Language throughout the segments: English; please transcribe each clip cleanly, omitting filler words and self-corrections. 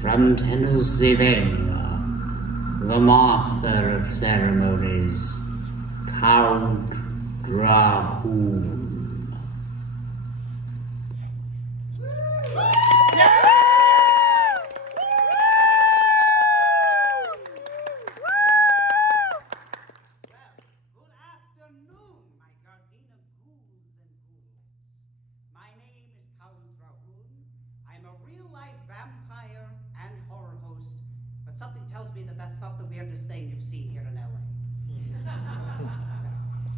From Pennsylvania, the master of ceremonies, Count Drahoon. Something tells me that that's not the weirdest thing you've seen here in LA.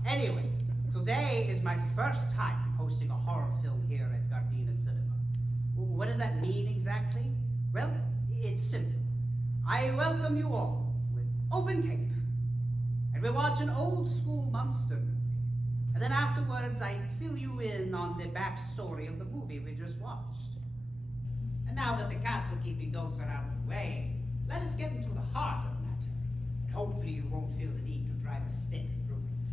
Anyway, today is my first time hosting a horror film here at Gardena Cinema. What does that mean exactly? Well, it's simple. I welcome you all with open cape, and we watch an old school monster movie. And then afterwards, I fill you in on the backstory of the movie we just watched. And now that the castle keeping don'ts are out of the way, let us get into the heart of the matter, and hopefully you won't feel the need to drive a stake through it.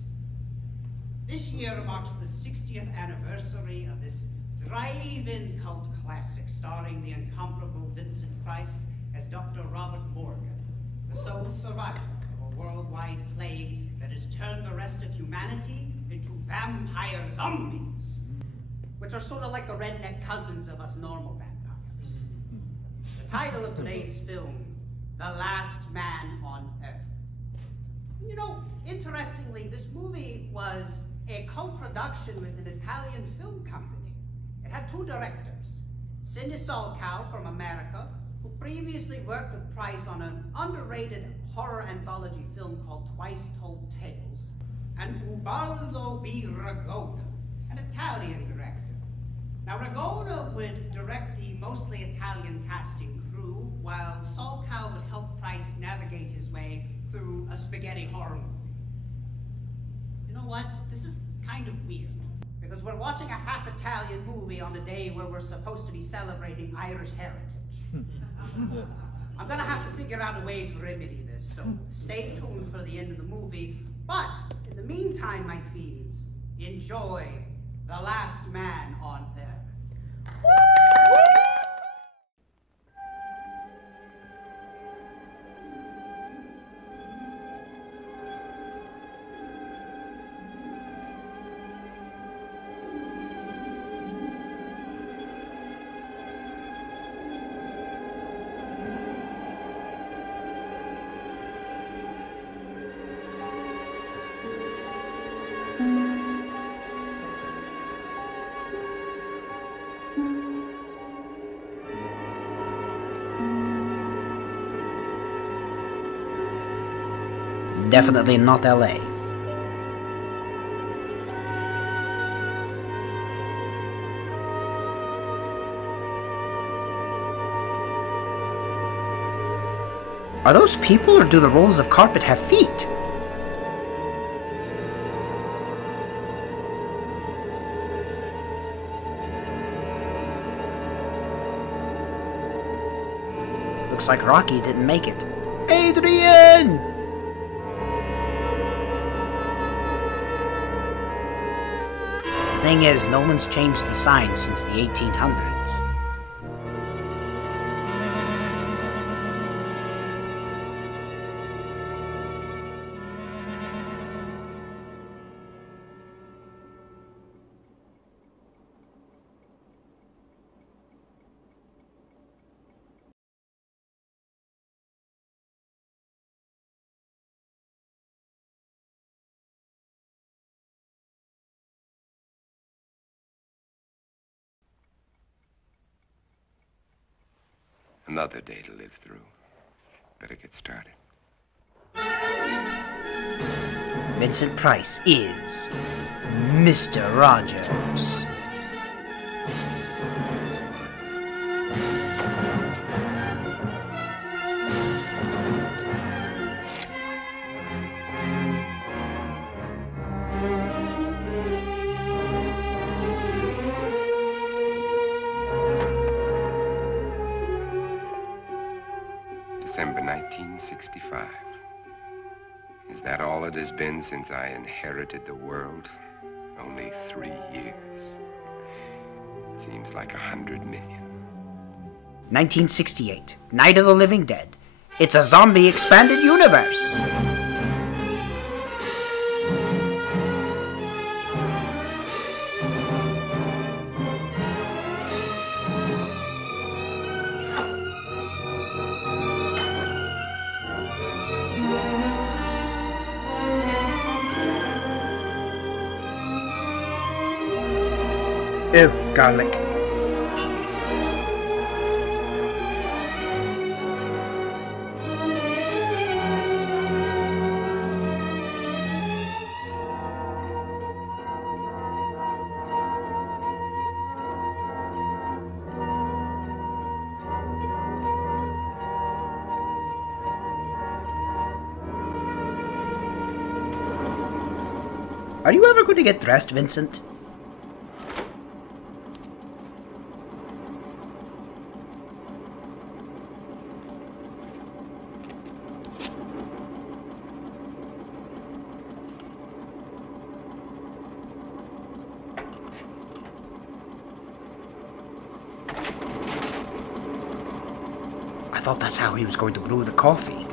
This year marks the 60th anniversary of this drive-in cult classic starring the incomparable Vincent Price as Dr. Robert Morgan, the sole survivor of a worldwide plague that has turned the rest of humanity into vampire zombies, which are sort of like the redneck cousins of us normal vampires. The title of today's film, The Last Man on Earth. You know, interestingly, this movie was a co-production with an Italian film company. It had two directors, Cindy Solkow from America, who previously worked with Price on an underrated horror anthology film called Twice Told Tales, and Ubaldo B. Ragona, an Italian director. Now, Ragona would direct the mostly Italian casting crew, while Solkow would help Price navigate his way through a spaghetti horror movie. You know what? This is kind of weird, because we're watching a half-Italian movie on a day where we're supposed to be celebrating Irish heritage. I'm gonna have to figure out a way to remedy this, so stay tuned for the end of the movie. But in the meantime, my fiends, enjoy The Last Man on Earth. Definitely not LA. Are those people, or do the rolls of carpet have feet? Looks like Rocky didn't make it. Adrian! The thing is, no one's changed the sign since the 1800s. Another day to live through. Better get started. Vincent Price is Mr. Rogers. December 1965. Is that all it has been since I inherited the world? Only 3 years. Seems like 100 million. 1968, Night of the Living Dead. It's a zombie expanded universe. Ew, garlic. Are you ever going to get dressed, Vincent? I thought that's how he was going to brew the coffee.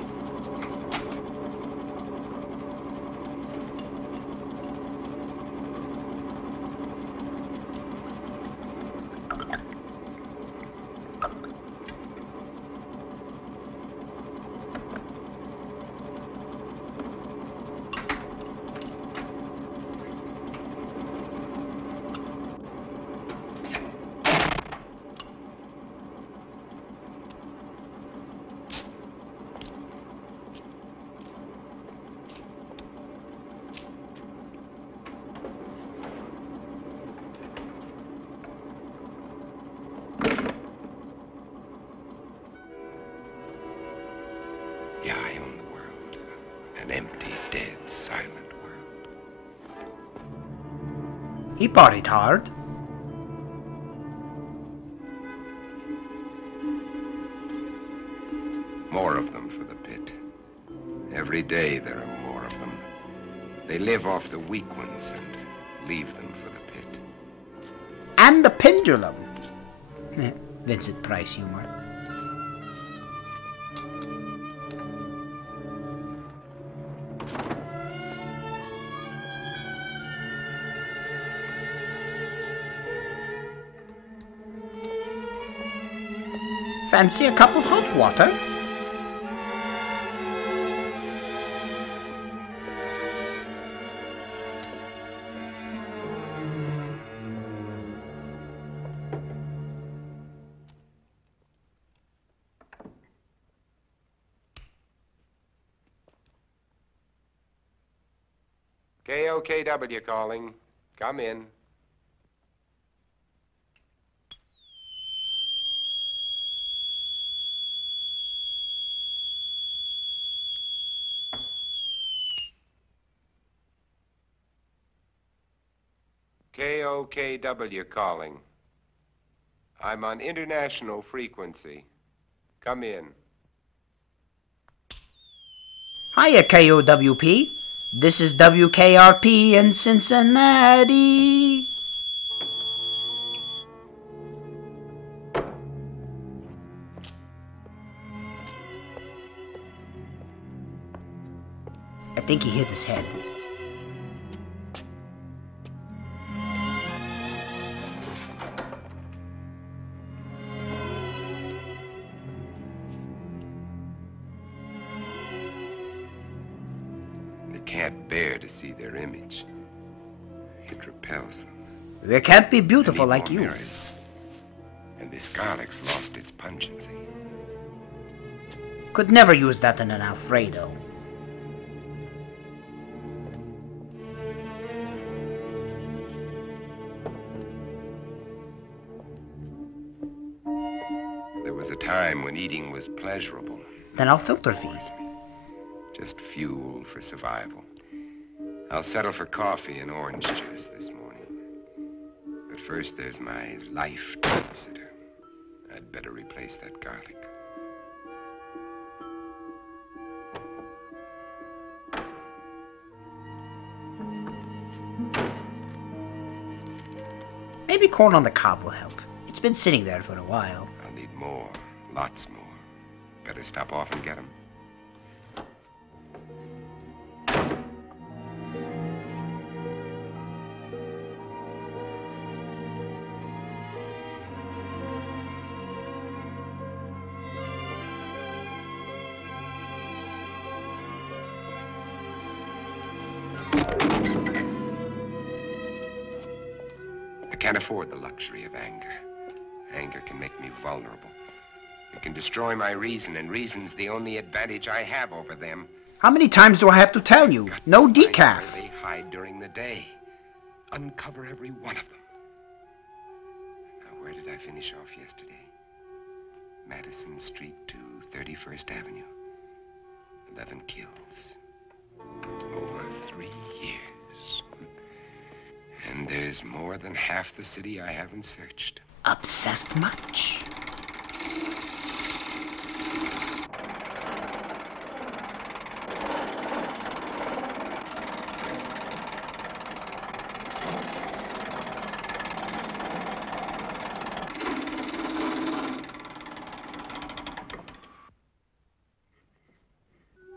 Yeah, I own the world. An empty, dead, silent world. He partied hard. More of them for the pit. Every day there are more of them. They live off the weak ones and leave them for the pit. And the pendulum. Vincent Price humor. Fancy a cup of hot water? KOKW calling. Come in. KOKW calling. I'm on international frequency. Come in. Hiya, KOWP. This is WKRP in Cincinnati. I think he hit his head. Can't bear to see their image. It repels them. We can't be beautiful like you. Mirrors. And this garlic's lost its pungency. Could never use that in an Alfredo. There was a time when eating was pleasurable. Then I'll filter feed. Just fuel for survival. I'll settle for coffee and orange juice this morning. But first there's my life tensitor. I'd better replace that garlic. Maybe corn on the cob will help. It's been sitting there for a while. I'll need more. Lots more. Better stop off and get them. I can't afford the luxury of anger. Anger can make me vulnerable. It can destroy my reason, and reason's the only advantage I have over them. How many times do I have to tell you? No decaf. Where they hide during the day. Uncover every one of them. Now, where did I finish off yesterday? Madison Street to 31st Avenue. 11 kills. Over 3 years. And there's more than half the city I haven't searched. Obsessed much?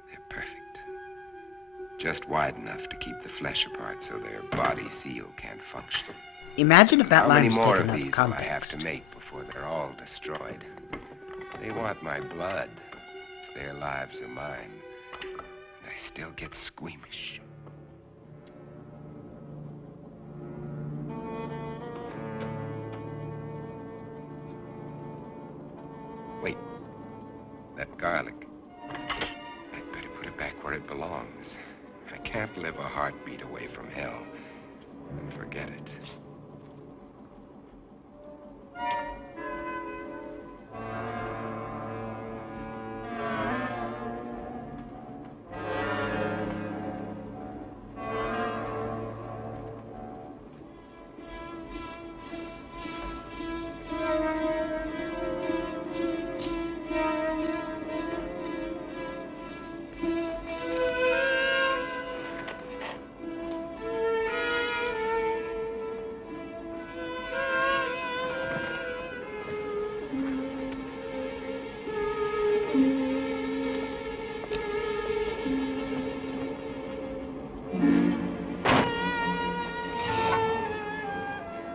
They're perfect. Just wide enough to keep the flesh apart so their body seal can't function. Imagine if that How line many was more taken of out of these will I have context. to make before they're all destroyed? They want my blood. It's their lives or mine. And I still get squeamish. Wait. That garlic. I'd better put it back where it belongs. I can't live a heartbeat away from hell and forget it.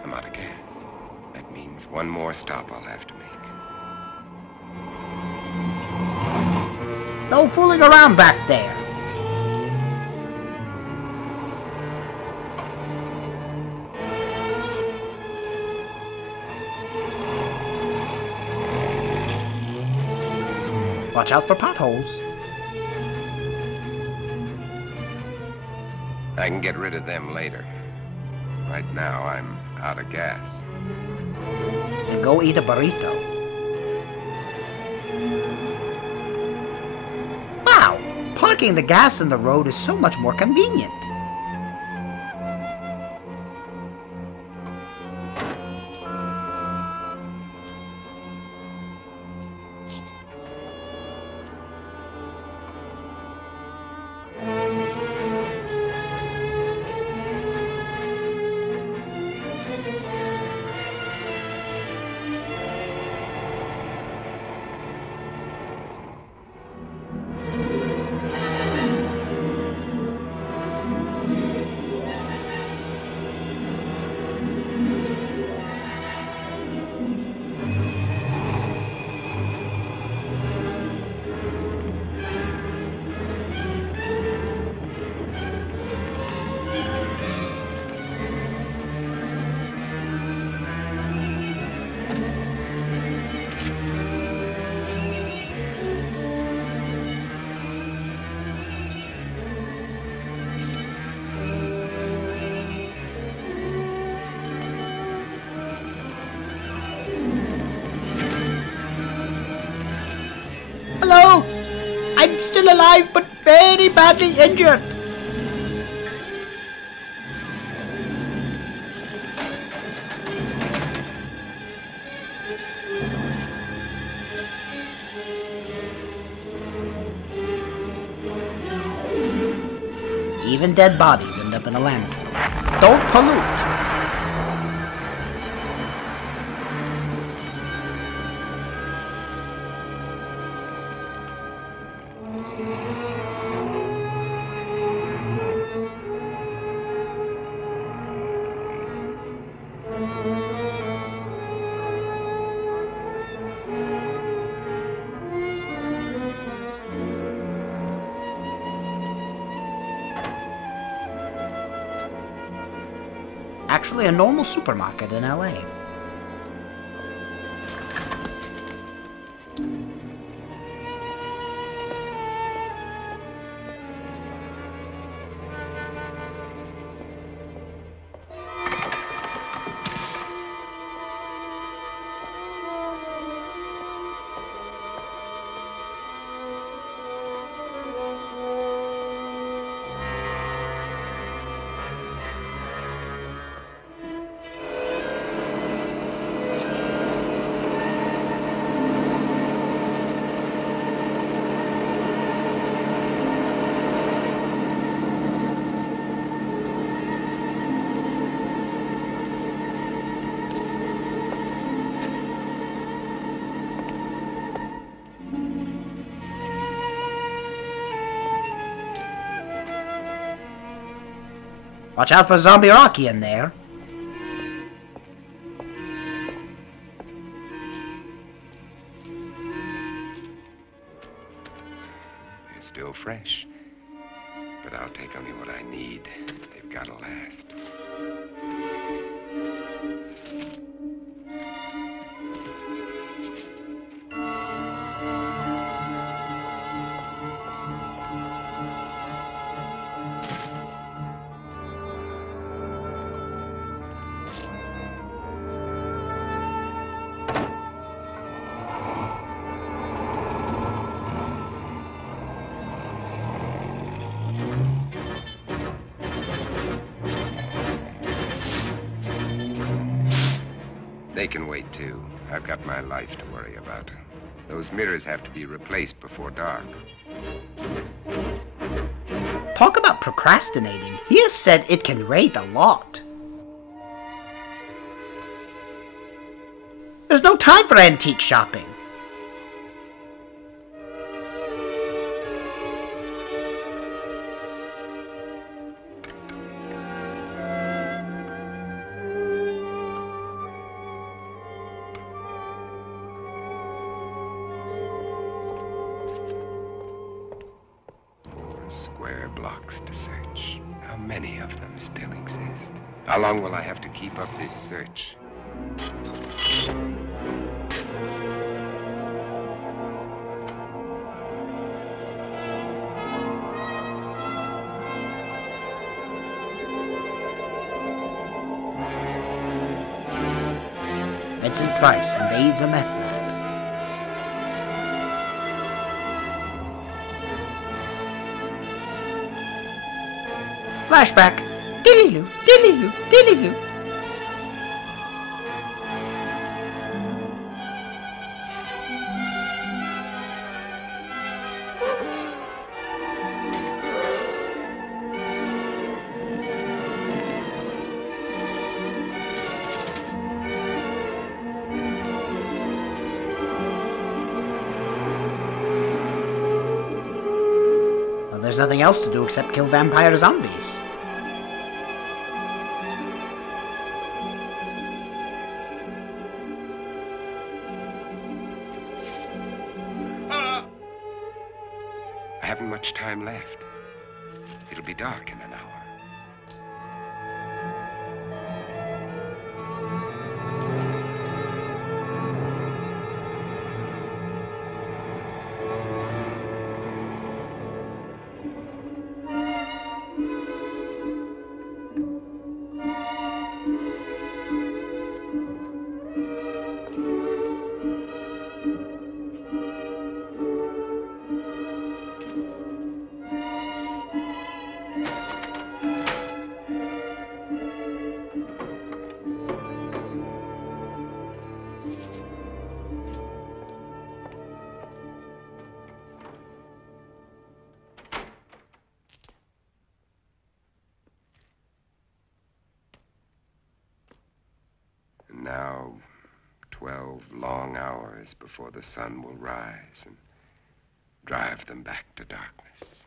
I'm out of gas. That means one more stop I'll have to make. No fooling around back there. Watch out for potholes. I can get rid of them later. Right now, I'm out of gas. And go eat a burrito. Wow! Parking the gas in the road is so much more convenient. Hello? I'm still alive, but very badly injured. Even dead bodies end up in a landfill. Don't pollute. actually a normal supermarket in LA. Watch out for Zombie Rocky in there. They're still fresh, but I'll take only what I need. They've got to last. They can wait, too. I've got my life to worry about. Those mirrors have to be replaced before dark. Talk about procrastinating. He has said it can rain a lot. There's no time for antique shopping. Square blocks to search. How many of them still exist? How long will I have to keep up this search? Vincent Price invades a meth lab. Flashback. Dilly-loo, dilly-loo, dilly-loo. Well, there's nothing else to do except kill vampire zombies. I haven't much time left. It'll be dark in an hour. And now, 12 long hours before the sun will rise and drive them back to darkness.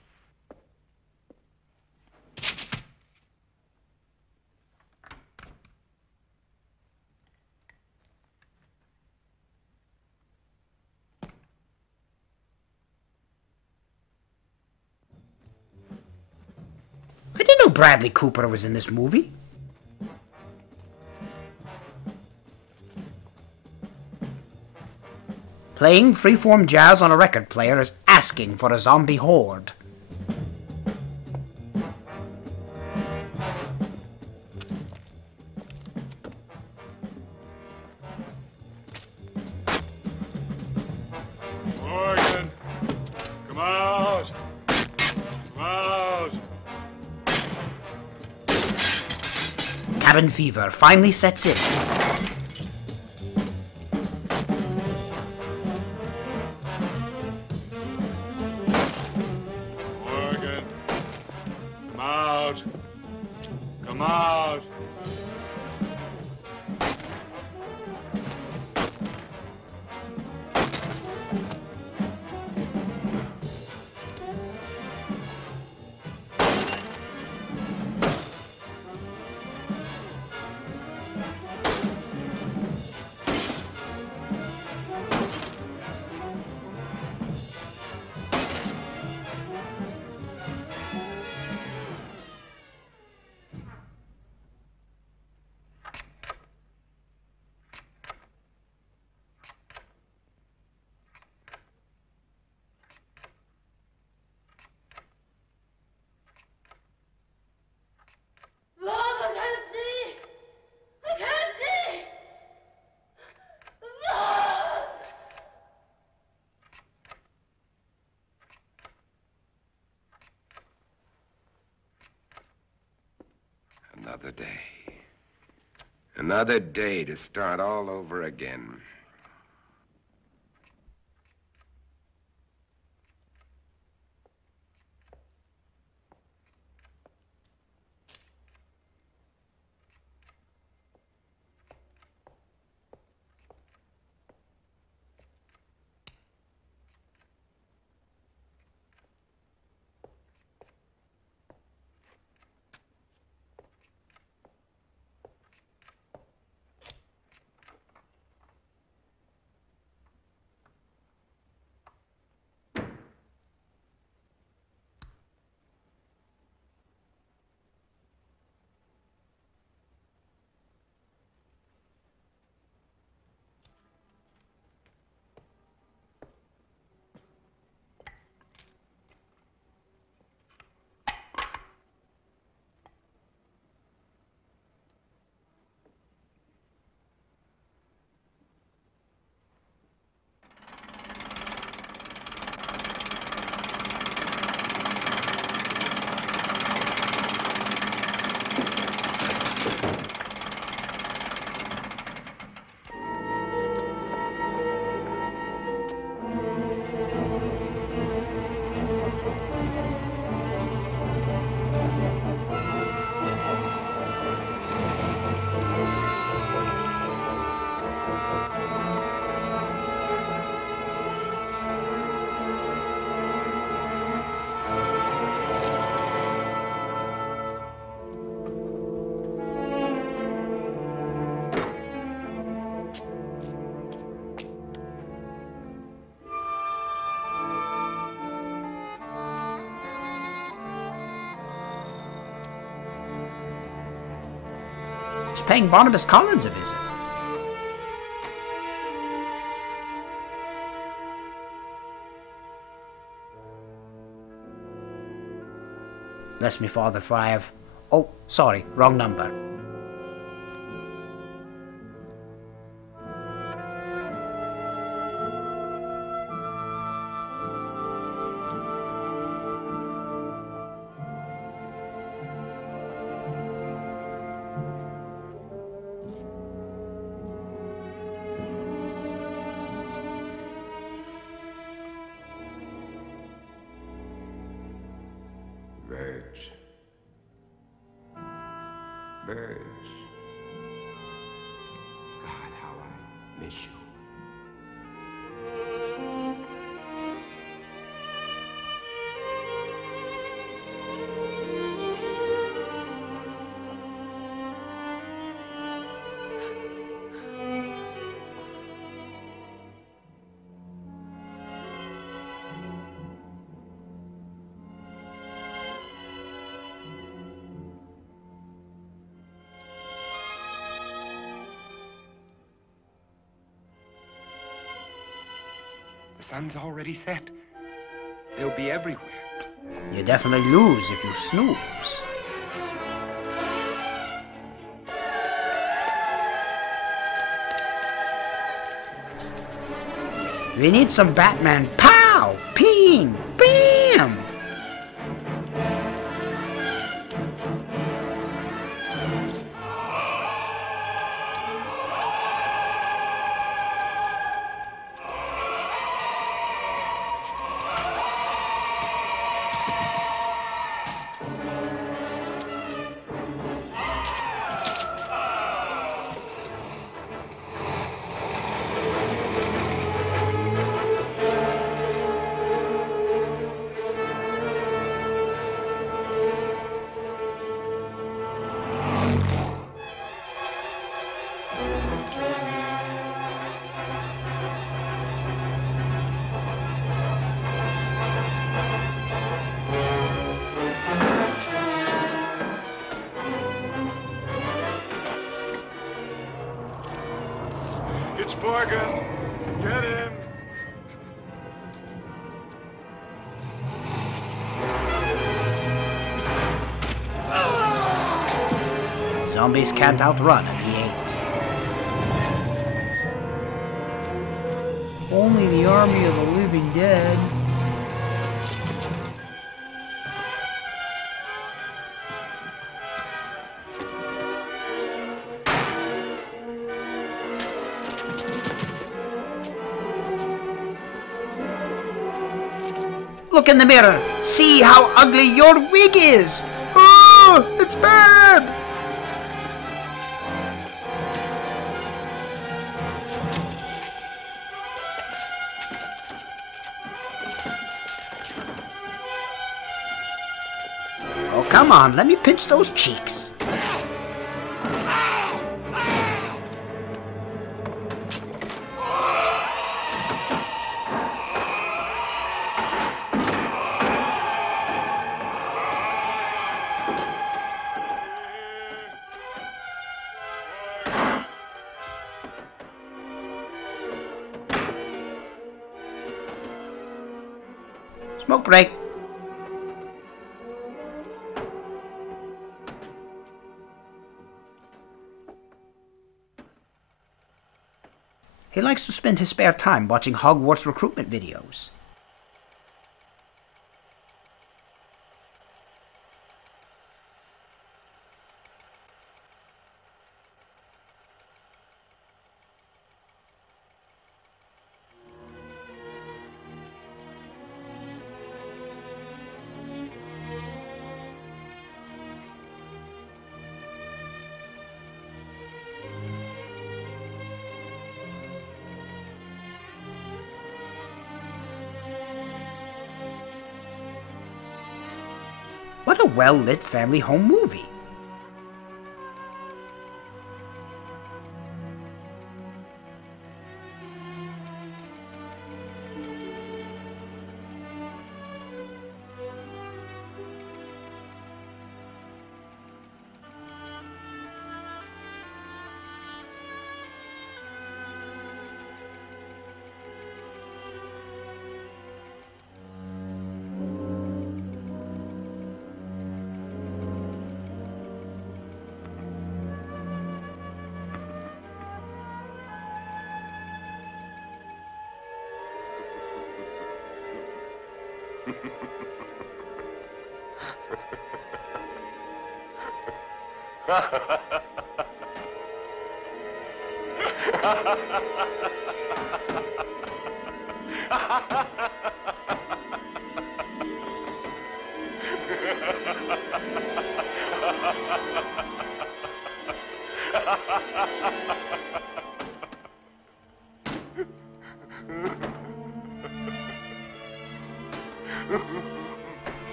I didn't know Bradley Cooper was in this movie. Playing freeform jazz on a record player is asking for a zombie horde. Morgan, come out. Come out. Cabin fever finally sets in. Morgan, come out. Come out. Mom, I can't see! I can't see! Mom! Another day. Another day to start all over again. He's paying Barnabas Collins a visit. Bless me, Father, for I have... Oh, sorry, wrong number. Birds. Birds. God, how I miss you. The sun's already set. They'll be everywhere. You definitely lose if you snooze. We need some Batman. Pow! Ping! Bam! It's Morgan. Get him. Zombies can't outrun an E8. Only the army of the living dead. Look in the mirror. See how ugly your wig is. Oh, it's bad. Oh, come on. Let me pinch those cheeks. Smoke break. He likes to spend his spare time watching Hogwarts recruitment videos. What a well-lit family home movie.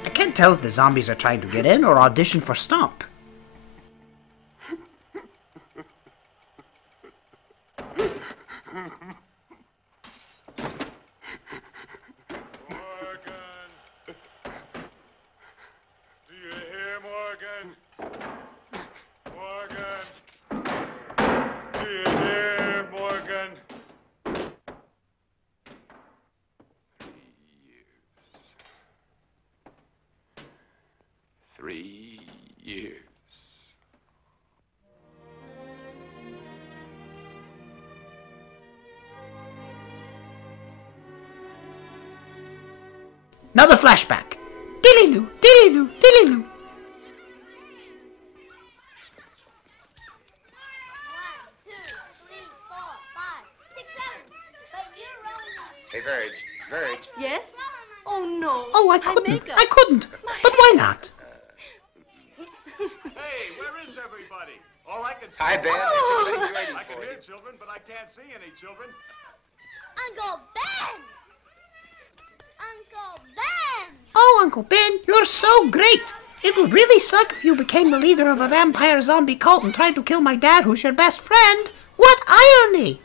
I can't tell if the zombies are trying to get in or audition for Stomp. 3 years. Another flashback. Dilly-loo, dilly-loo, dilly-loo. 1, 2, 3, 4, 5, 6, 7. But you're only... Hey, Verge. Yes? Oh, no. Oh, I couldn't. But why not? Hey, where is everybody? All I can see Hi, is... Ben. I can hear children, but I can't see any children. Uncle Ben! Uncle Ben! Oh, Uncle Ben, you're so great. It would really suck if you became the leader of a vampire zombie cult and tried to kill my dad, who's your best friend. What irony!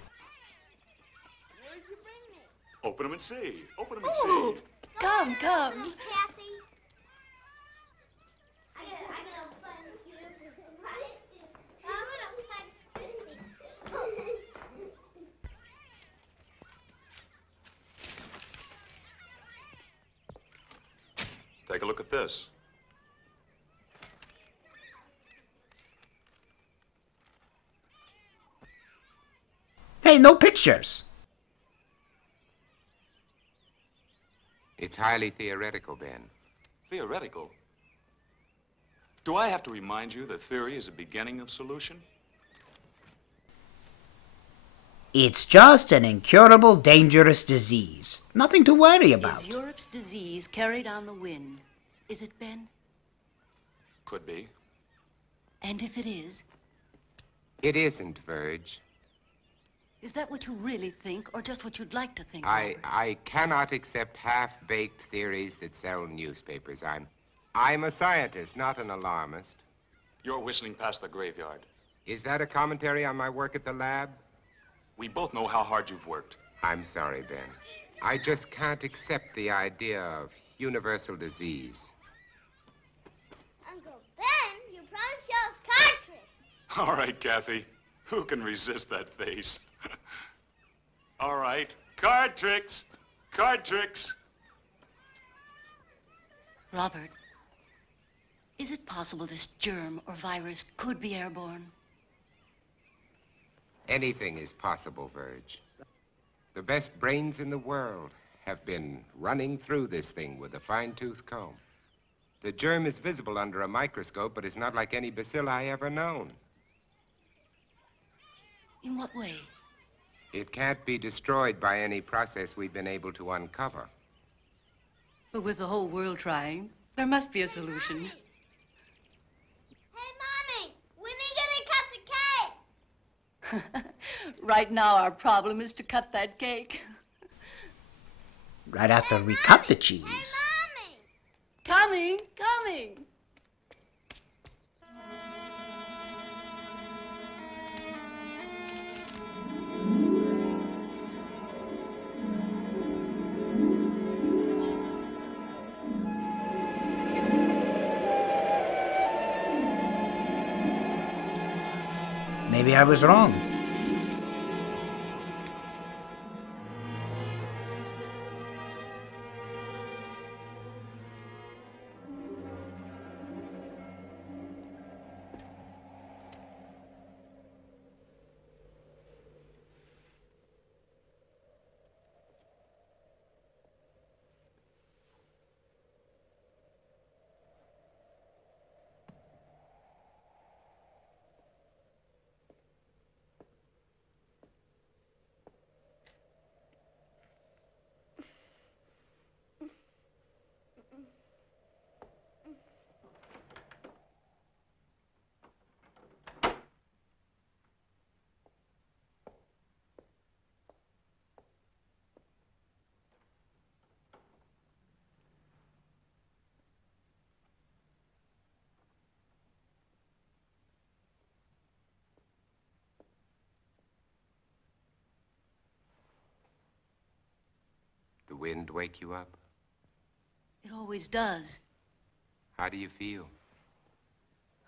Where did you bring me? Open them and see. Open them and Oh, see. come. Kathy. I'm gonna punch you. I'm gonna punch you. Take a look at this. Hey, no pictures. It's highly theoretical, Ben. Theoretical. Do I have to remind you that theory is the beginning of solution? It's just an incurable, dangerous disease. Nothing to worry about. It's Europe's disease carried on the wind. Is it, Ben? Could be. And if it is, It isn't, Verge. is that what you really think, or just what you'd like to think? I cannot accept half-baked theories that sell newspapers. I'm a scientist, not an alarmist. You're whistling past the graveyard. Is that a commentary on my work at the lab? We both know how hard you've worked. I'm sorry, Ben. I just can't accept the idea of universal disease. Uncle Ben, you promised you us card tricks. All right, Kathy. Who can resist that face? All right. Card tricks. Card tricks. Robert, is it possible this germ or virus could be airborne? Anything is possible, Verge. The best brains in the world have been running through this thing with a fine-tooth comb. The germ is visible under a microscope, but it's not like any bacilli ever known. In what way? It can't be destroyed by any process we've been able to uncover. But with the whole world trying, there must be a solution. Hey, Mommy, when are you gonna cut the cake? Right now, our problem is to cut that cake. Right after we cut the cheese. Mommy! Coming, coming. Maybe I was wrong. The wind wake you up? It always does. How do you feel?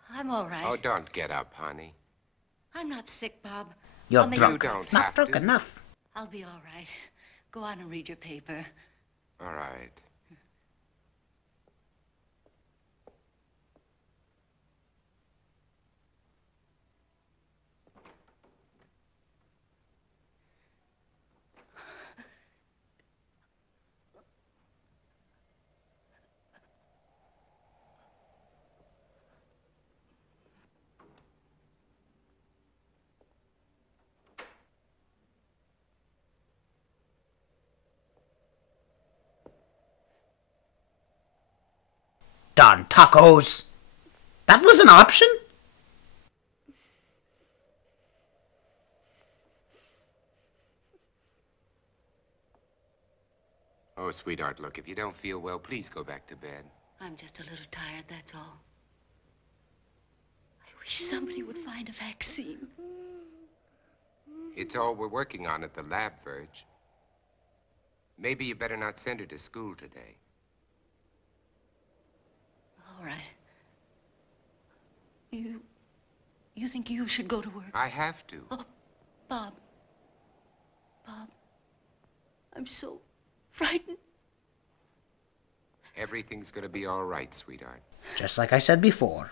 I'm all right. Oh, don't get up, honey. I'm not sick, Bob. You're I'll make- drunk. You don't Not have drunk to. enough. I'll be all right. Go on and read your paper. All right. Darn tacos. That was an option? Oh, sweetheart, look, if you don't feel well, please go back to bed. I'm just a little tired, that's all. I wish somebody would find a vaccine. It's all we're working on at the lab, Verge. Maybe you better not send her to school today. All right. You think you should go to work? I have to. Oh, Bob. Bob. I'm so frightened. Everything's gonna be all right, sweetheart. Just like I said before.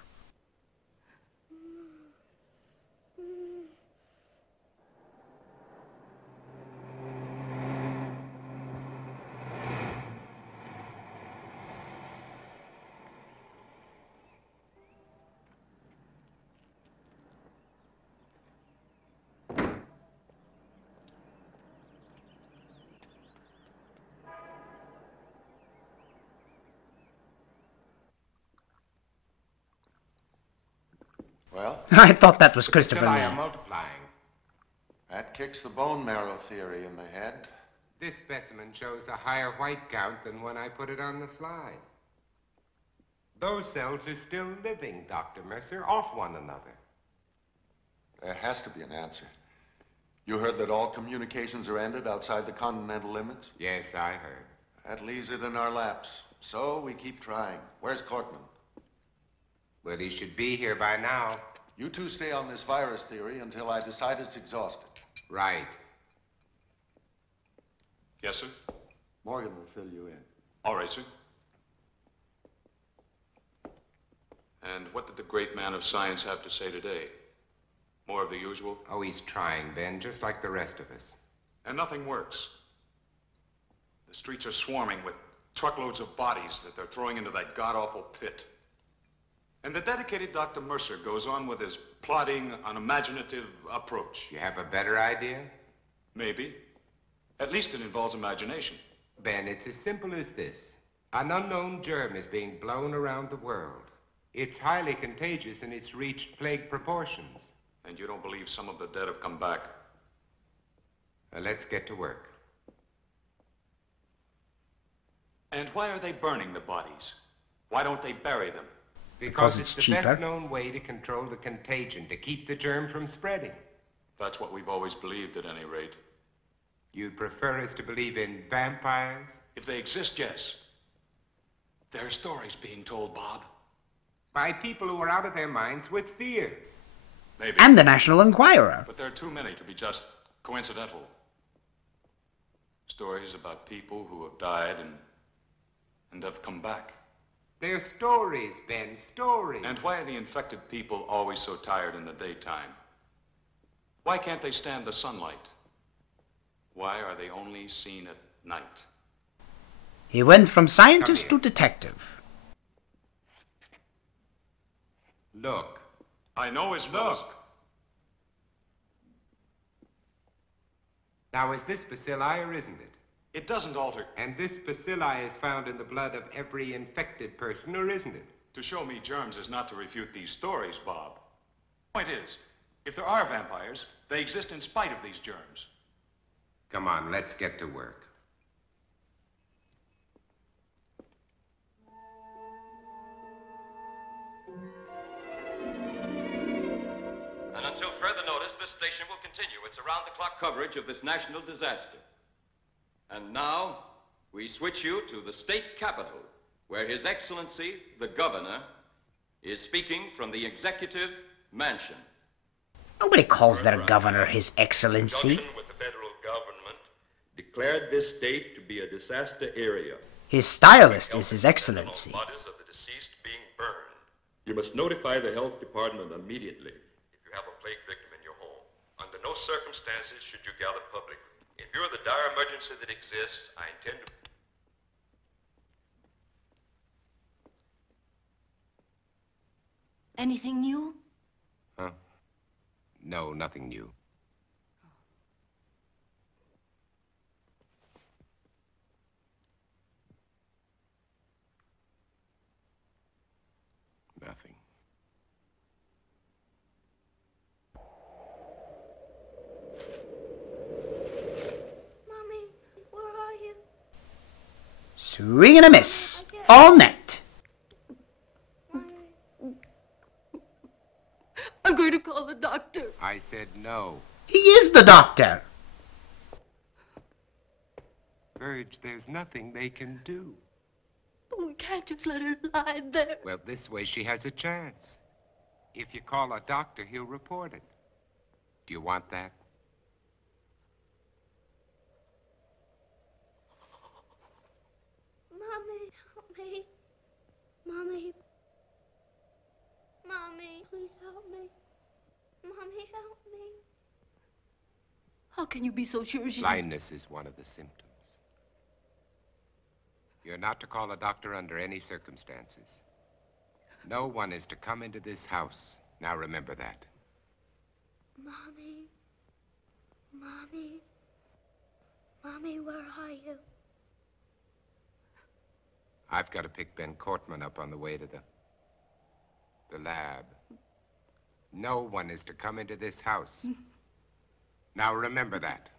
Well, I thought that was Christopher Still I Lee. am multiplying. that kicks the bone marrow theory in the head. This specimen shows a higher white count than when I put it on the slide. Those cells are still living, Dr. Mercer, off one another. There has to be an answer. You heard that all communications are ended outside the continental limits? Yes, I heard. That leaves it in our laps. So we keep trying. Where's Cortman? Well, he should be here by now. You two stay on this virus theory until I decide it's exhausted. Right. Yes, sir? Morgan will fill you in. All right, sir. And what did the great man of science have to say today? More of the usual? Oh, he's trying, Ben, just like the rest of us. And nothing works. The streets are swarming with truckloads of bodies that they're throwing into that god-awful pit. And the dedicated Dr. Mercer goes on with his plodding, unimaginative approach. You have a better idea? Maybe. At least it involves imagination. Ben, it's as simple as this. An unknown germ is being blown around the world. It's highly contagious and it's reached plague proportions. And you don't believe some of the dead have come back? Let's get to work. And why are they burning the bodies? Why don't they bury them? Because it's it's the cheaper. best known way to control the contagion, to keep the germ from spreading. That's what we've always believed, at any rate. You'd prefer us to believe in vampires? If they exist, yes. There are stories being told, Bob. By people who are out of their minds with fear. Maybe. And the National Enquirer. But there are too many to be just coincidental. Stories about people who have died and have come back. They're stories, Ben, stories. And why are the infected people always so tired in the daytime? Why can't they stand the sunlight? Why are they only seen at night? He went from scientist to detective. Look. I know his nose. Now, is this bacilli or isn't it? It doesn't alter. And this bacilli is found in the blood of every infected person, or isn't it? To show me germs is not to refute these stories, Bob. Point is, if there are vampires, they exist in spite of these germs. Come on, let's get to work. And until further notice, this station will continue its around-the-clock coverage of this national disaster. And now, we switch you to the state capitol, where His Excellency, the Governor, is speaking from the Executive Mansion. Nobody calls their governor His Excellency. Conjunction with the federal government, declared this state to be a disaster area. His stylist is His Excellency. Bodies of the deceased being burned. You must notify the health department immediately if you have a plague victim in your home. Under no circumstances should you gather publicly. In view of the dire emergency that exists, I intend to... Anything new? Huh? No, nothing new. Swing and a miss. All net. I'm going to call the doctor. I said no. He is the doctor. Virg, there's nothing they can do. But we can't just let her lie there. Well, this way she has a chance. If you call a doctor, he'll report it. Do you want that? Mommy, help me. Mommy. Mommy, please help me. Mommy, help me. How can you be so sure she... Blindness is one of the symptoms. You're not to call a doctor under any circumstances. No one is to come into this house. Now remember that. Mommy. Mommy. Mommy, where are you? I've got to pick Ben Cortman up on the way to the lab. No one is to come into this house. Now remember that.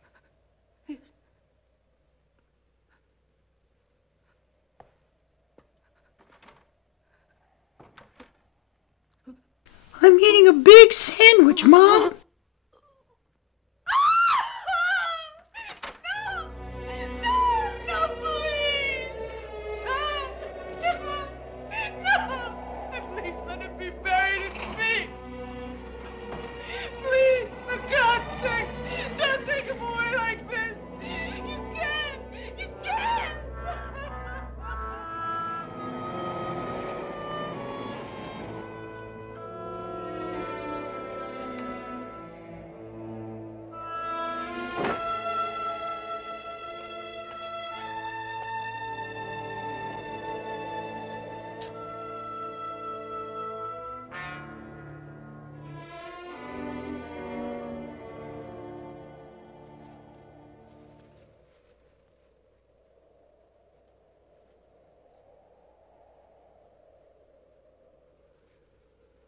I'm eating a big sandwich, Mom.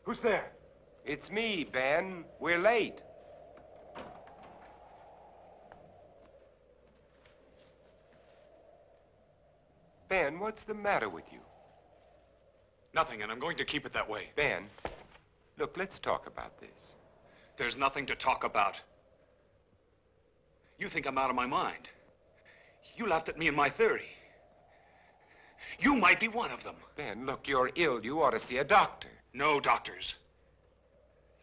Who's there? It's me, Ben. We're late. Ben, what's the matter with you? Nothing, and I'm going to keep it that way. Ben, look, let's talk about this. There's nothing to talk about. You think I'm out of my mind. You laughed at me and my theory. You might be one of them. Ben, look, you're ill. You ought to see a doctor. No doctors.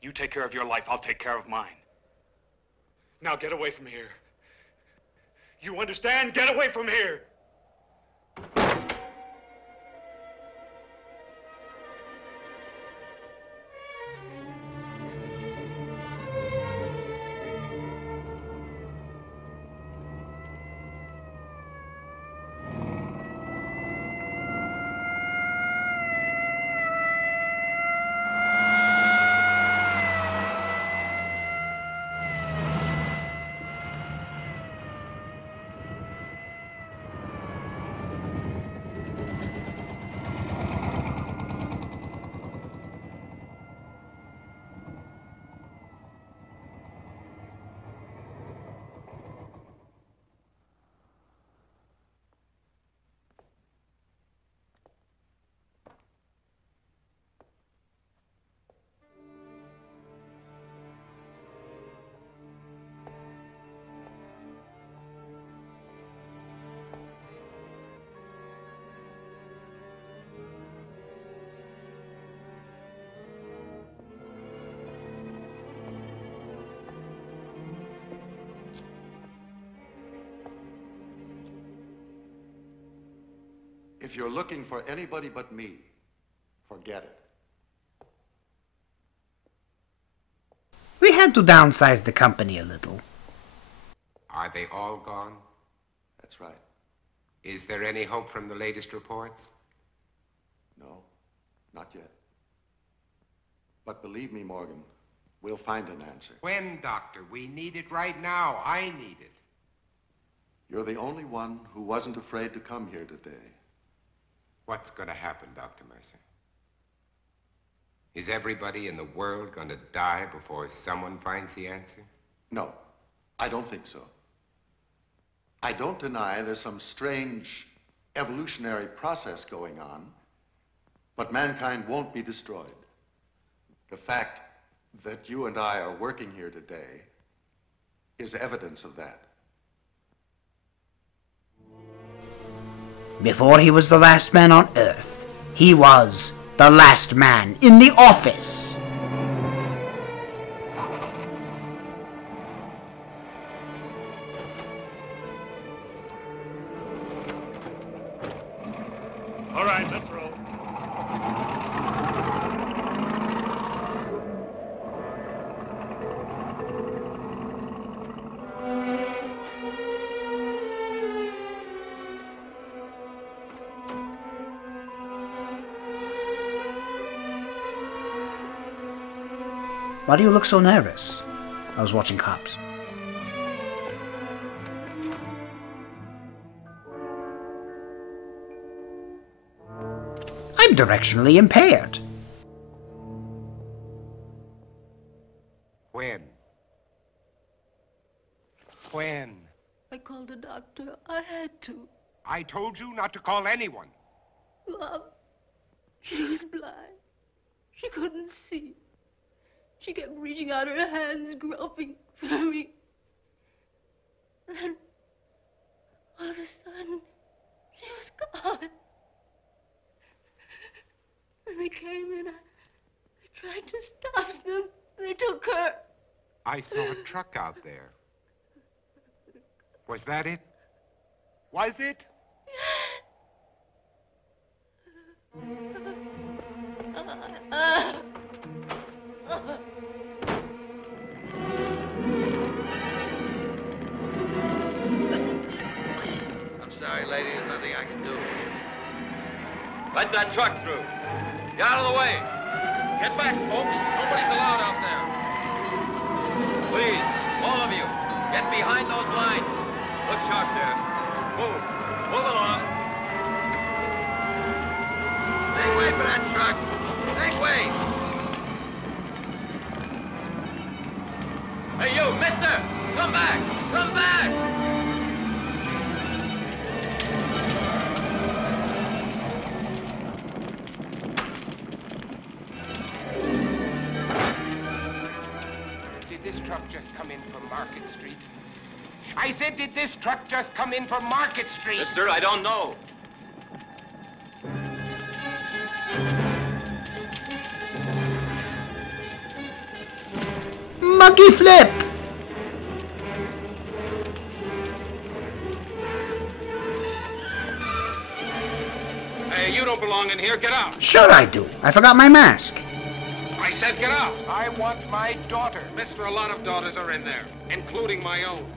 You take care of your life, I'll take care of mine. Now get away from here. You understand? Get away from here! If you're looking for anybody but me, forget it. We had to downsize the company a little. Are they all gone? That's right. Is there any hope from the latest reports? No, not yet. But believe me, Morgan, we'll find an answer. When, Doctor? We need it right now. I need it. You're the only one who wasn't afraid to come here today. What's going to happen, Dr. Mercer? Is everybody in the world going to die before someone finds the answer? No, I don't think so. I don't deny there's some strange evolutionary process going on, but mankind won't be destroyed. The fact that you and I are working here today is evidence of that. Before he was the last man on Earth, he was the last man in the office. All right, let's roll. Why do you look so nervous? I was watching Cops. I'm directionally impaired. When? When? I called a doctor. I had to. I told you not to call anyone. Mom, she was blind. She couldn't see. She kept reaching out her hands, groping for me. And then, all of a sudden, she was gone. When they came in, I tried to stop them. They took her. I saw a truck out there. Was that it? Was it? I'm sorry, lady. There's nothing I can do. Let that truck through. Get out of the way. Get back, folks. Nobody's allowed out there. Please, all of you, get behind those lines. Look sharp there. Move. Move along. Make way for that truck. Make way. Hey, you, mister! Come back! Come back! Did this truck just come in from Market Street? I said, did this truck just come in from Market Street? Mister, I don't know. Monkey flip! Hey, you don't belong in here. Get out. Sure I do. I forgot my mask. I said get out. I want my daughter. Mister, a lot of daughters are in there, including my own.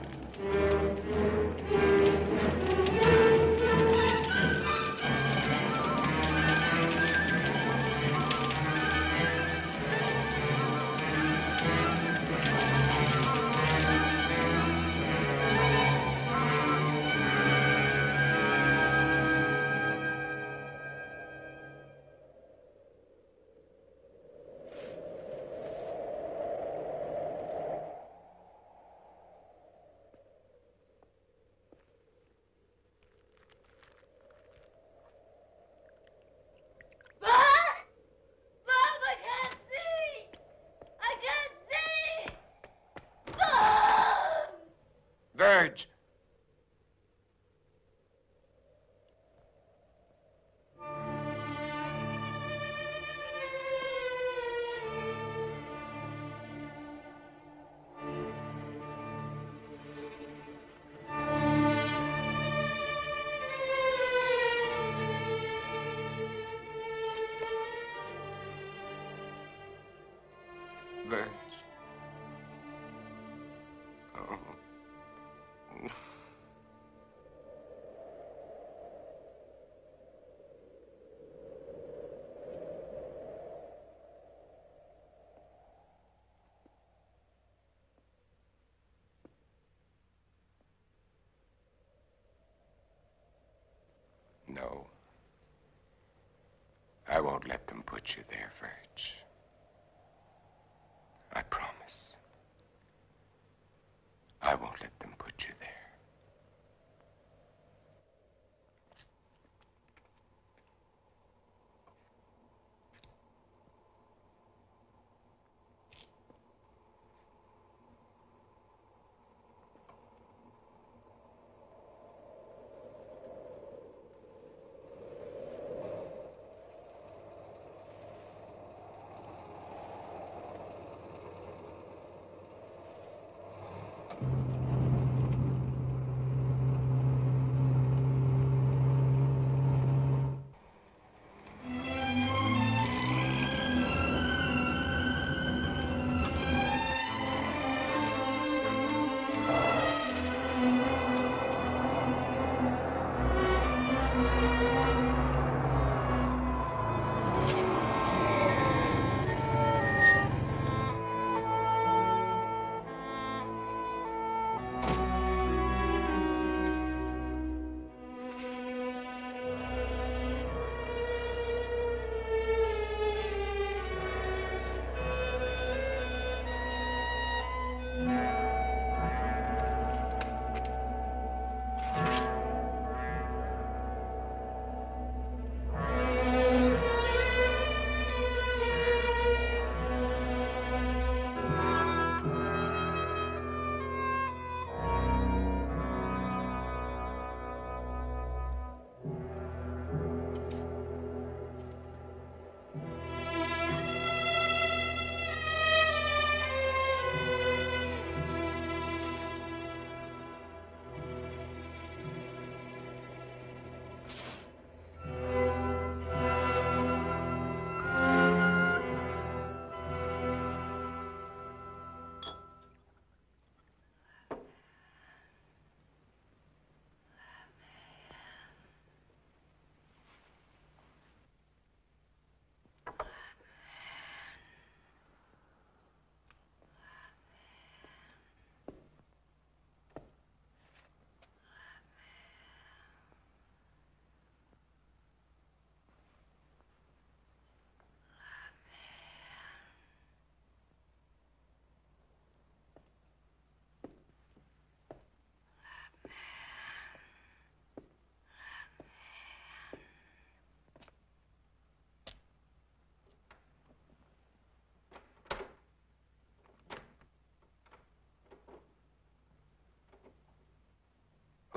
Verge. Verge. Oh. No. I won't let them put you there, Verge. I promise. I won't let them put you there.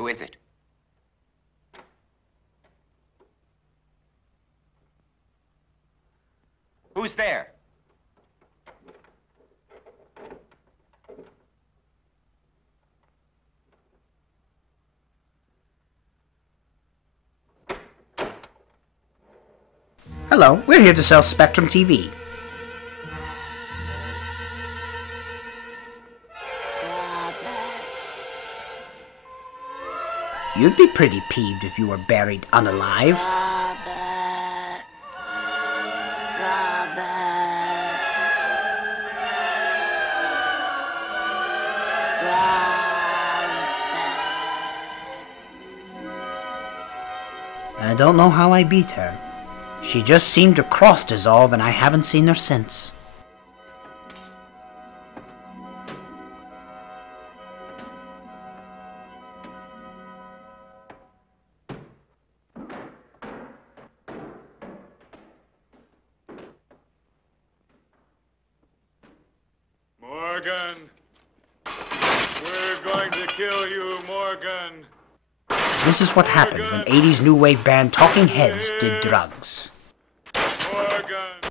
Who is it? Who's there? Hello, we're here to sell Spectrum TV. You'd be pretty peeved if you were buried unalive. I don't know how I beat her. She just seemed to cross-dissolve and I haven't seen her since. Morgan! We're going to kill you, Morgan! This is what happened when 80s new wave band Talking Heads did drugs. Morgan!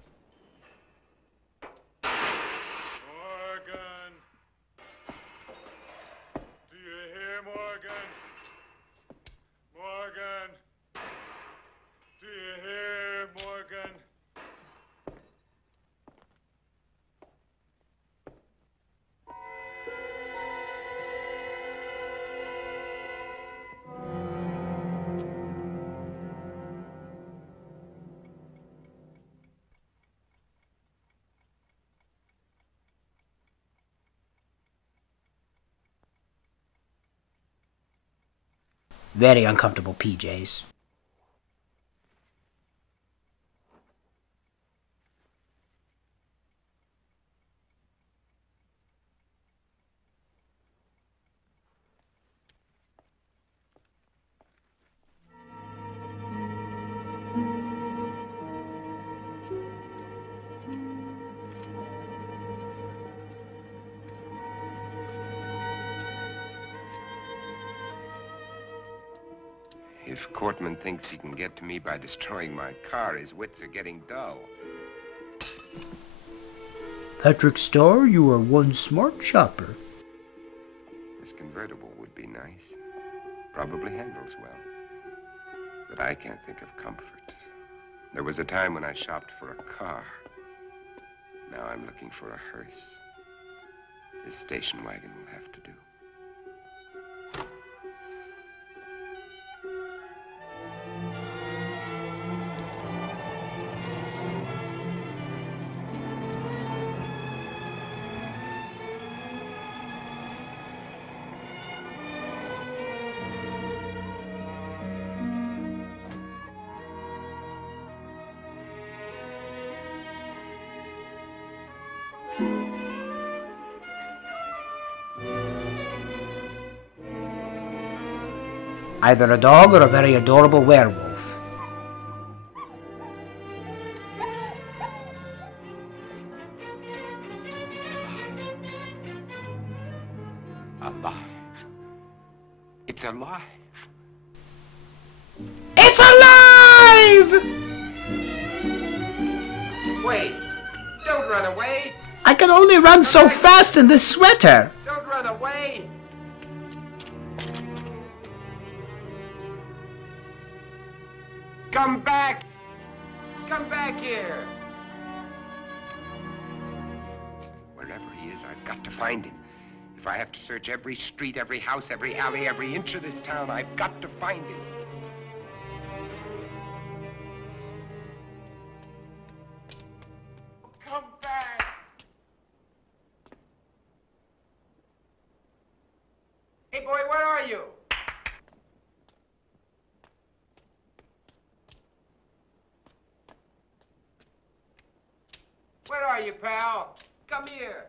Morgan! Do you hear, Morgan? Morgan! Do you hear, Morgan? Very uncomfortable PJs. If Cortman thinks he can get to me by destroying my car, his wits are getting dull. Patrick Starr, you are one smart shopper. This convertible would be nice. Probably handles well. But I can't think of comfort. There was a time when I shopped for a car. Now I'm looking for a hearse. This station wagon will have to do. Either a dog or a very adorable werewolf. Alive. It's alive. It's alive! Wait! Don't run away! I can only run so fast in this sweater. Don't run away! Come back! Come back here! Wherever he is, I've got to find him. If I have to search every street, every house, every alley, every inch of this town, I've got to find him. Come back! Hey, boy, where are you? Where are you, pal? Come here.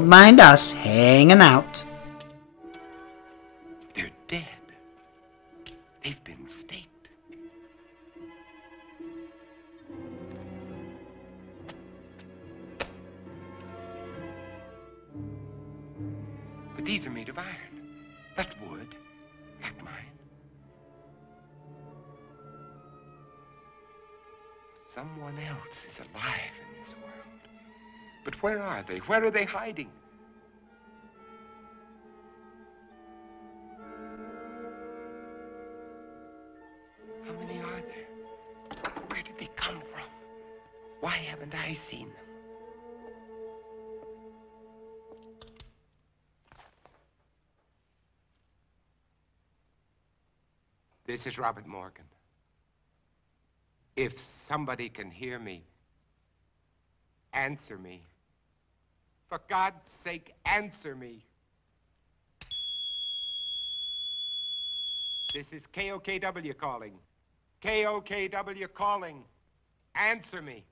Don't mind us hanging out. They're dead. They've been staked. But these are made of iron, not wood, like mine. Someone else is alive in this world. But where are they? Where are they hiding? How many are there? Where did they come from? Why haven't I seen them? This is Robert Morgan. If somebody can hear me, answer me. For God's sake, answer me. This is KOKW calling. KOKW calling. Answer me.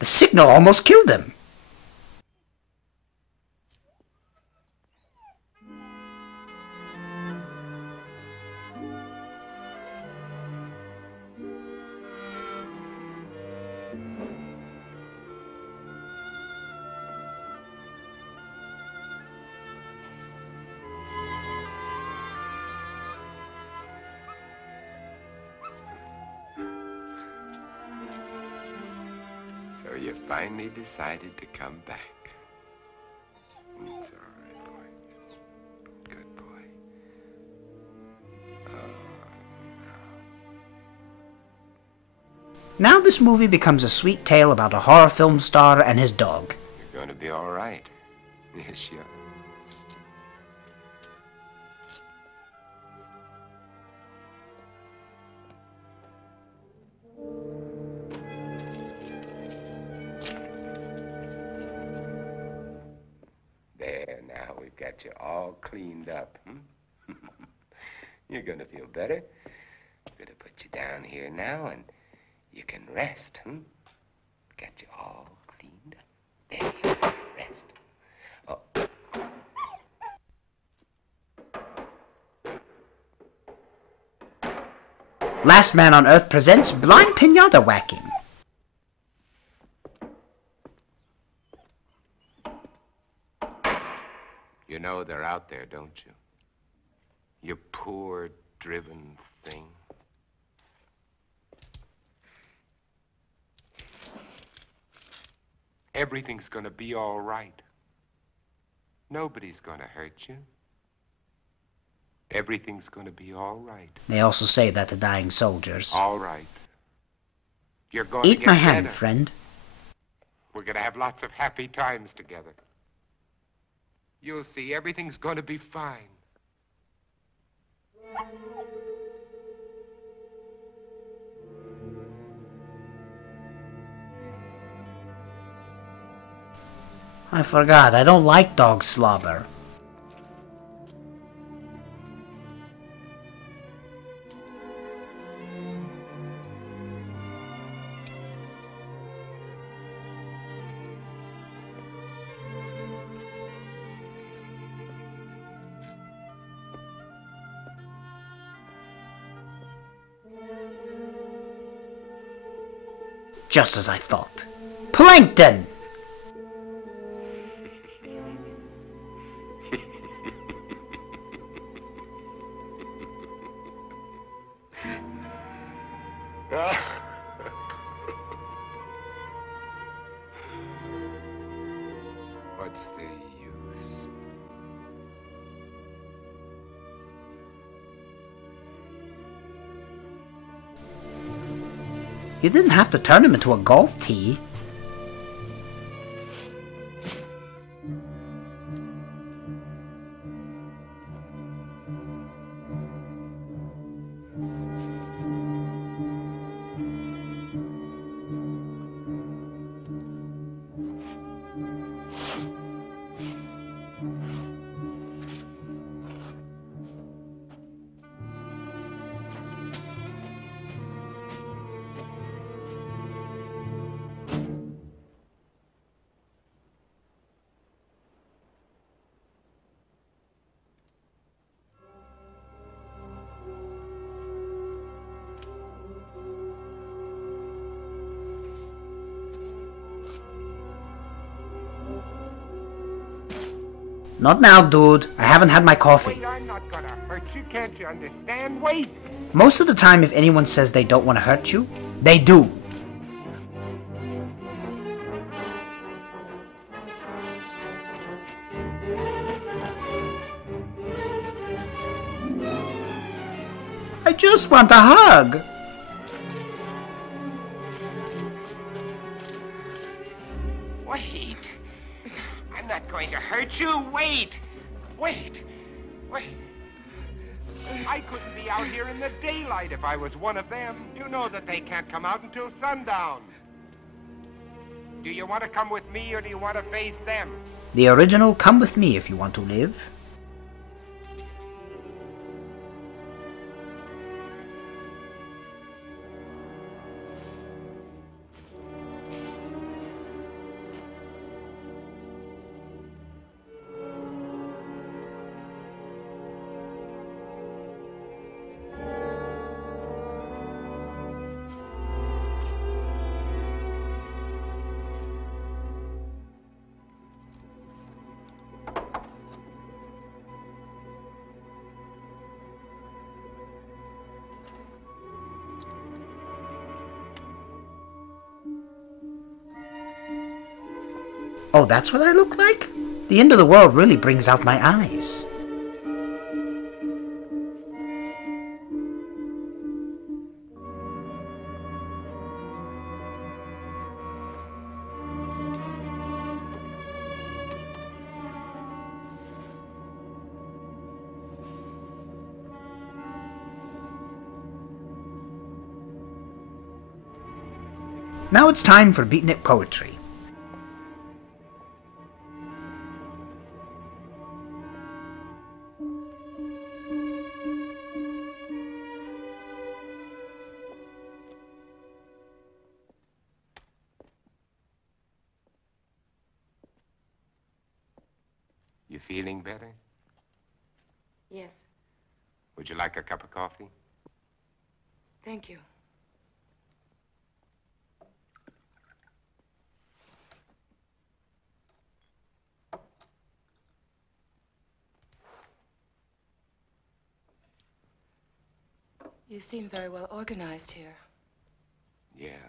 The signal almost killed him. So you finally decided to come back. It's all right, boy. Good boy. Now this movie becomes a sweet tale about a horror film star and his dog. You're going to be all right. Yes, you are. There, now we've got you all cleaned up. You're gonna feel better. I'm gonna put you down here now and you can rest. Got you all cleaned up. There you go. Rest. Oh. Last Man on Earth presents Blind Pinata Whacking. You know they're out there, don't you? You poor, driven thing. Everything's gonna be all right. Nobody's gonna hurt you. Everything's gonna be all right. They also say that to dying soldiers. All right. You're going to Eat get my hand, better. friend. We're gonna have lots of happy times together. You'll see, everything's gonna be fine. I forgot, I don't like dog slobber. Just as I thought. Plankton! What's the use? You didn't have to turn him into a golf tee. Not now, dude. I haven't had my coffee. Wait, I'm not gonna hurt you. Can't you understand? Wait. Most of the time, if anyone says they don't want to hurt you, they do. I just want a hug. Wait. I'm not going to hurt you. Wait. Wait. Wait. I couldn't be out here in the daylight if I was one of them. You know that they can't come out until sundown. Do you want to come with me or do you want to face them? The original "come with me if you want to live." Oh, that's what I look like? The end of the world really brings out my eyes. Now it's time for beatnik poetry. You feeling better? Yes, Would you like a cup of coffee? thank you. You seem very well organized here. Yeah.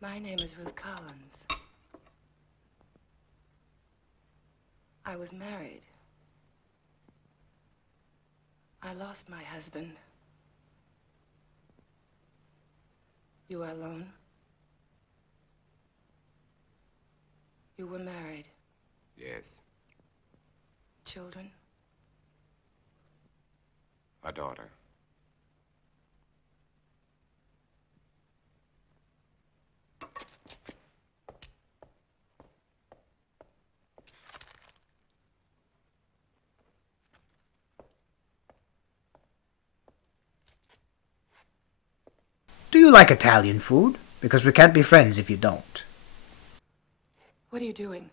My name is Ruth Collins. I was married. I lost my husband. You are alone? You were married. Yes. Children? A daughter. Do you like Italian food? Because we can't be friends if you don't. What are you doing?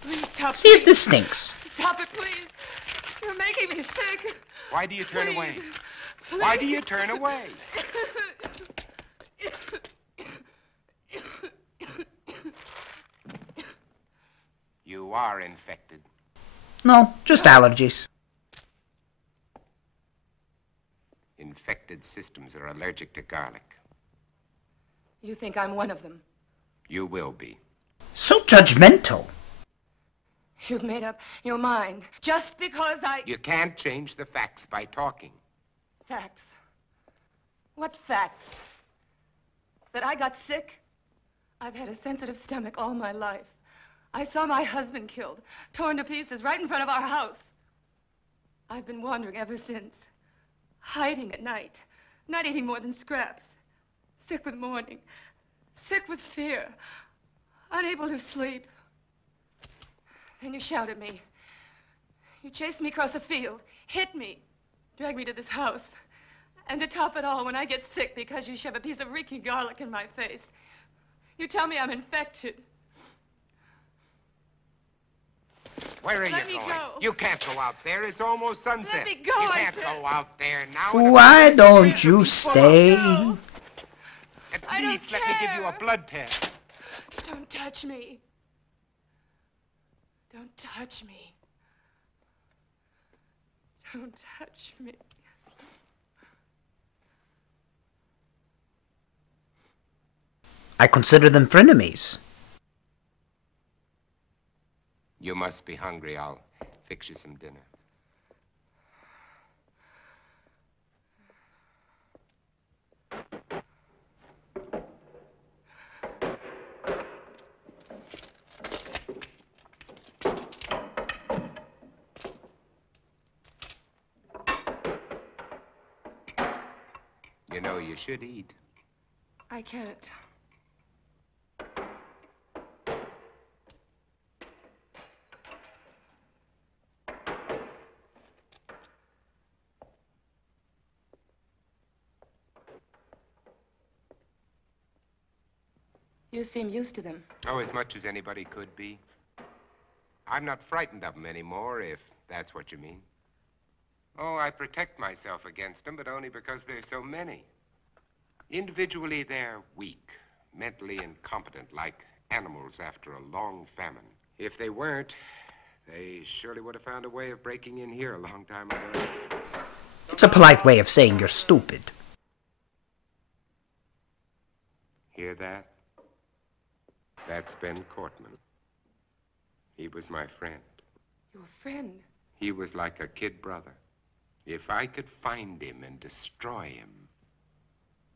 Please stop. See if this stinks. Stop it, please. You're making me sick. Why do you turn Please. away? Please. Why do you turn away? You are infected. No, just allergies. Infected systems are allergic to garlic. You think I'm one of them? You will be. So judgmental. You've made up your mind just because I... You can't change the facts by talking. Facts? What facts? That I got sick? I've had a sensitive stomach all my life. I saw my husband killed, torn to pieces right in front of our house. I've been wandering ever since. Hiding at night, not eating more than scraps. Sick with mourning, sick with fear, unable to sleep. Then you shout at me. You chased me across a field, hit me, dragged me to this house. And to top it all, when I get sick because you shove a piece of reeking garlic in my face, you tell me I'm infected. Where are Let you me going? go. You can't go out there. It's almost sunset. Let me go, You I can't said. go out there now. Why don't you stay? Please let me give you a blood test. Don't touch me. Don't touch me. Don't touch me. I consider them frenemies. You must be hungry. I'll fix you some dinner. You know, you should eat. I can't. You seem used to them. Oh, as much as anybody could be. I'm not frightened of them anymore, if that's what you mean. Oh, I protect myself against them, but only because there's so many. Individually, they're weak, mentally incompetent, like animals after a long famine. If they weren't, they surely would have found a way of breaking in here a long time ago. It's a polite way of saying you're stupid. Hear that? That's Ben Cortman. He was my friend. Your friend? He was like a kid brother. If I could find him and destroy him.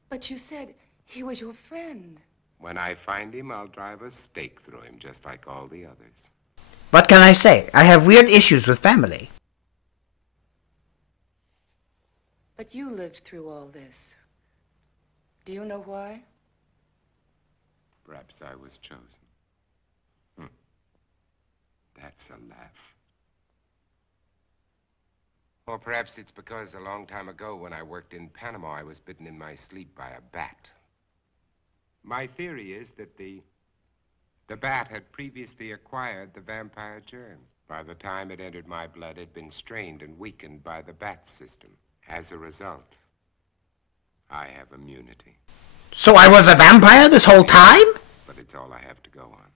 But you said he was your friend. When I find him, I'll drive a stake through him, just like all the others. What can I say? I have weird issues with family. But you lived through all this. Do you know why? Perhaps I was chosen. That's a laugh. Or perhaps it's because a long time ago when I worked in Panama, I was bitten in my sleep by a bat. My theory is that the bat had previously acquired the vampire germ. By the time it entered my blood, it had been strained and weakened by the bat system. As a result, I have immunity. So I was a vampire this whole time? Yes, but it's all I have to go on.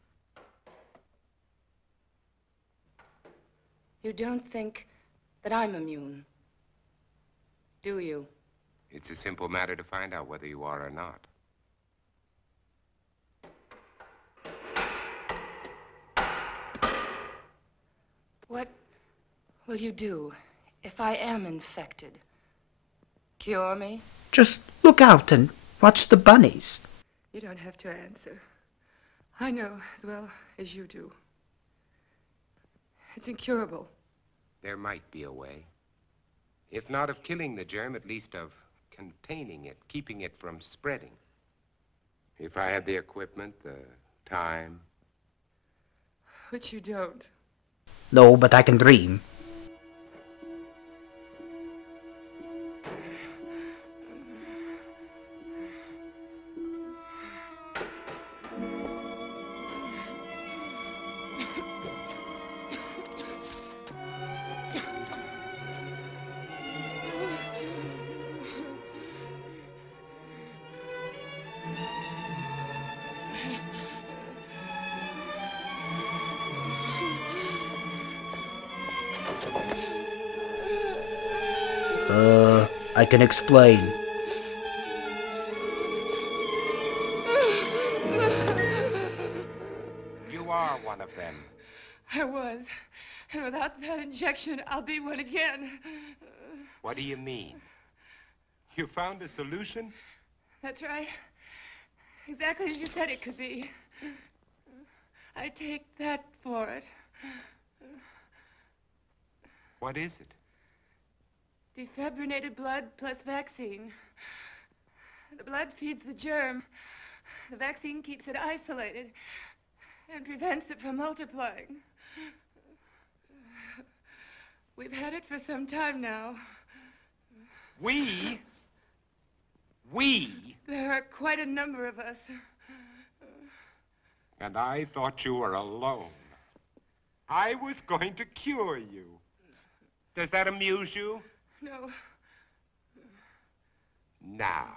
You don't think that I'm immune, do you? It's a simple matter to find out whether you are or not. What will you do if I am infected? Cure me? Just look out and watch the bunnies. You don't have to answer. I know as well as you do. It's incurable. There might be a way. If not of killing the germ, at least of containing it, keeping it from spreading. If I had the equipment, the time. Which you don't. No, but I can dream. I can explain. You are one of them. I was. And without that injection, I'll be one again. What do you mean? You found a solution? That's right. Exactly as you said it could be. I take that for it. What is it? Defibrinated blood plus vaccine. The blood feeds the germ. The vaccine keeps it isolated and prevents it from multiplying. We've had it for some time now. We? There are quite a number of us. And I thought you were alone. I was going to cure you. Does that amuse you? No. Now,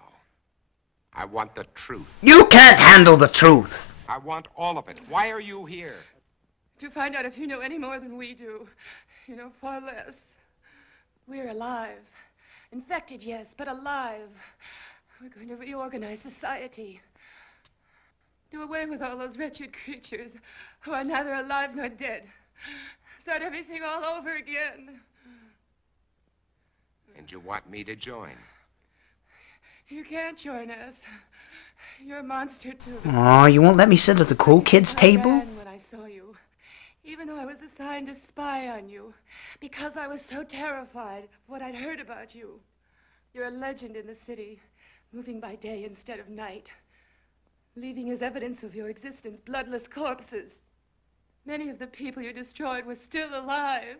I want the truth. You can't handle the truth. I want all of it. Why are you here? To find out if you know any more than we do. You know far less. We're alive. Infected, yes, but alive. We're going to reorganize society. Do away with all those wretched creatures who are neither alive nor dead. Start everything all over again. And you want me to join? You can't join us. You're a monster, too. Aw, you won't let me sit at the cool kids' table? I ran when I saw you, even though I was assigned to spy on you, because I was so terrified of what I'd heard about you. You're a legend in the city, moving by day instead of night, leaving as evidence of your existence bloodless corpses. Many of the people you destroyed were still alive.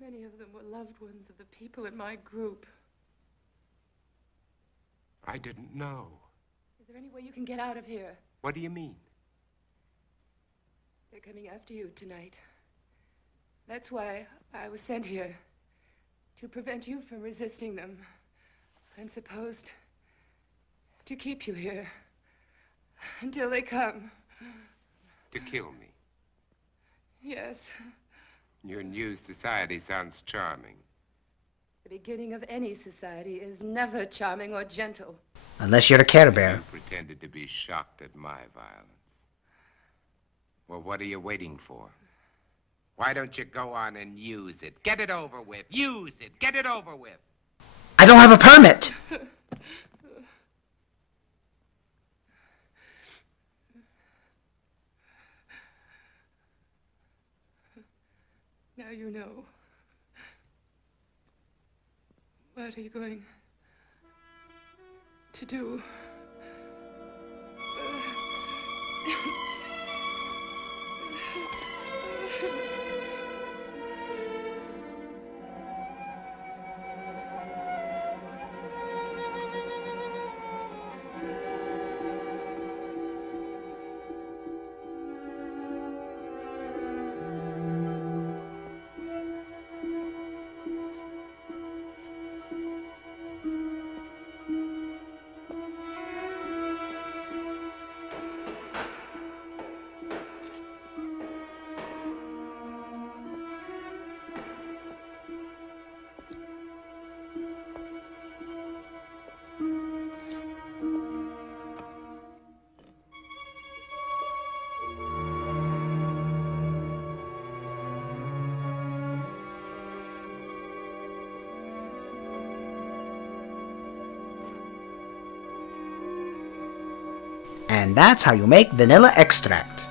Many of them were loved ones of the people in my group. I didn't know. Is there any way you can get out of here? What do you mean? They're coming after you tonight. That's why I was sent here, to prevent you from resisting them. I'm supposed to keep you here until they come. To kill me? Yes. Your new society sounds charming. The beginning of any society is never charming or gentle. Unless you're a Care Bear. You pretended to be shocked at my violence. Well, what are you waiting for? Why don't you go on and use it? Get it over with. Use it. Get it over with. I don't have a permit. Now you know. What are you going to do? And that's how you make vanilla extract.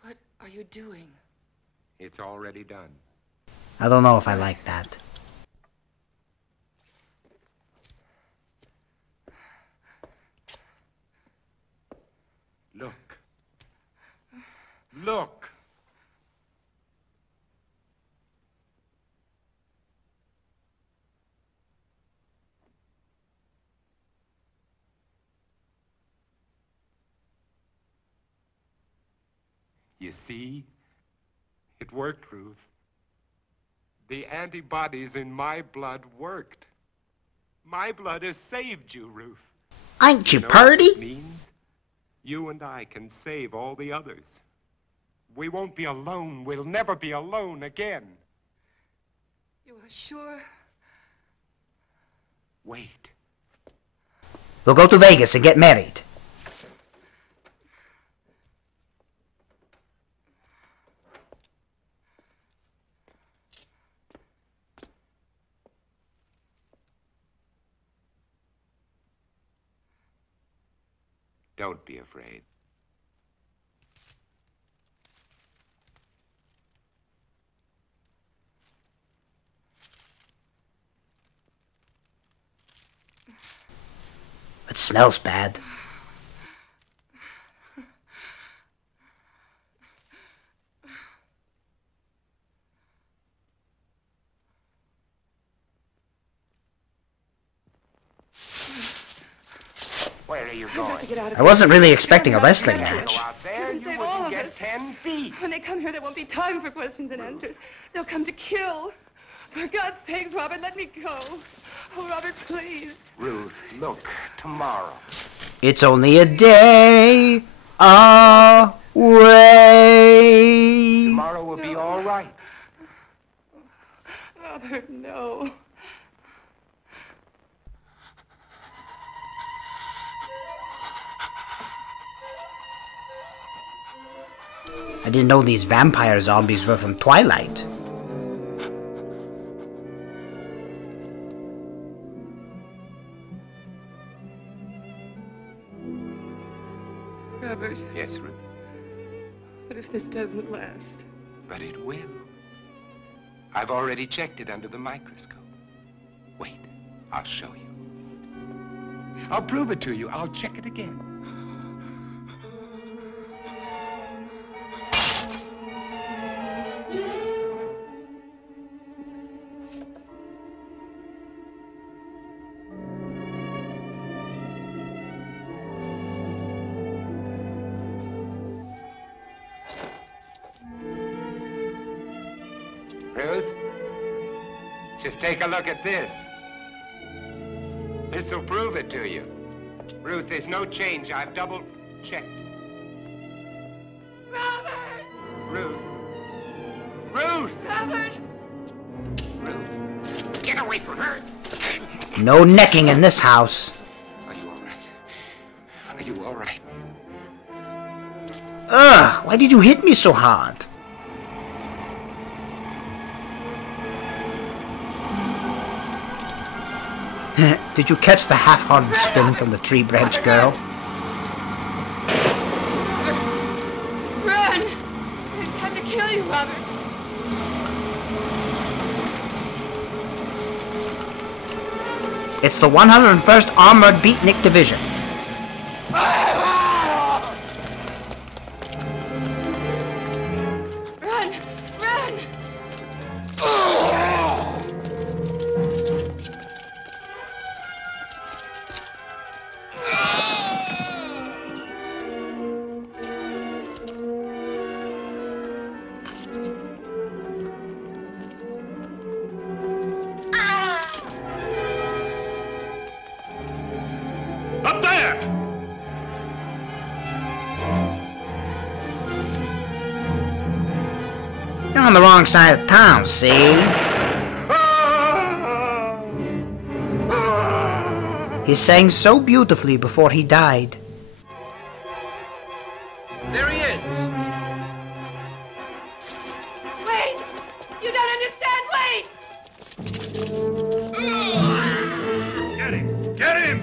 What are you doing? It's already done. I don't know if I like that. Look. Look. You see? It worked, Ruth. The antibodies in my blood worked. My blood has saved you, Ruth. Ain't you know what purty? this means? You and I can save all the others. We won't be alone. We'll never be alone again. You are sure? Wait. We'll go to Vegas and get married. Don't be afraid. It smells bad. Where are you going? I wasn't really expecting a wrestling match. Out there, you Save all wouldn't of get us. 10 feet. When they come here, there won't be time for questions and answers. They'll come to kill. For God's sakes, Robert, let me go. Oh, Robert, please. Ruth, look, tomorrow. It's only a day away. Tomorrow will be all right. Robert, no. I didn't know these vampire zombies were from Twilight. Robert, Yes, Ruth, what if this doesn't last? but it will. I've already checked it under the microscope. Wait, I'll show you. I'll prove it to you. I'll check it again. Ruth, just take a look at this. This'll prove it to you. Ruth, there's no change. I've double-checked. Robert! Ruth. Ruth! Robert! Ruth, get away from her! No necking in this house. Are you all right? Are you all right? Ugh, why did you hit me so hard? Did you catch the half-hearted spin from the tree branch girl? Run! It's time to kill you, Robert. It's the 101st Armored Beatnik Division. Run! Run! Up there! You're on the wrong side of town, see? He sang so beautifully before he died. There he is. Wait! You don't understand! Wait! Get him! Get him!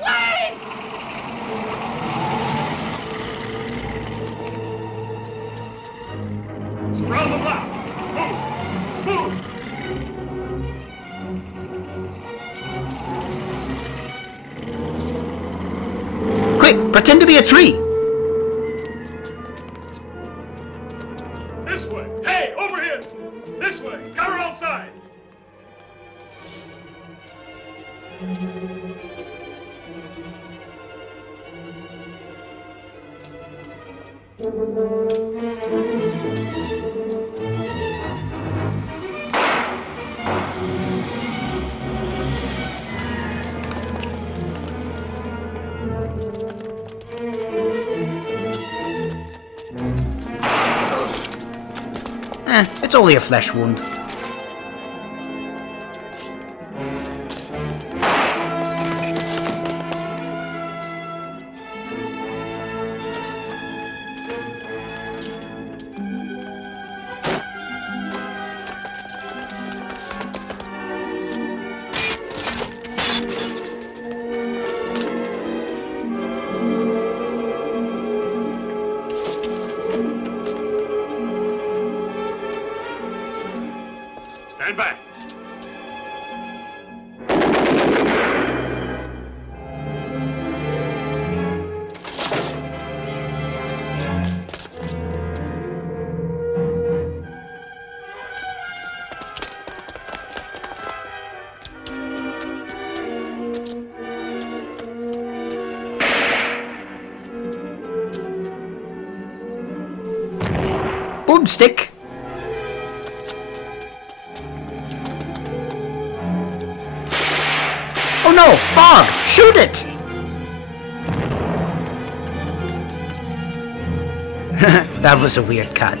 Wait! Round the block! Move! Move! Quick, pretend to be a tree. This way! Hey, over here! This way! Cover outside! It's only a flesh wound. Stand back. Boomstick. Oh no! Fog! Shoot it! That was a weird cut.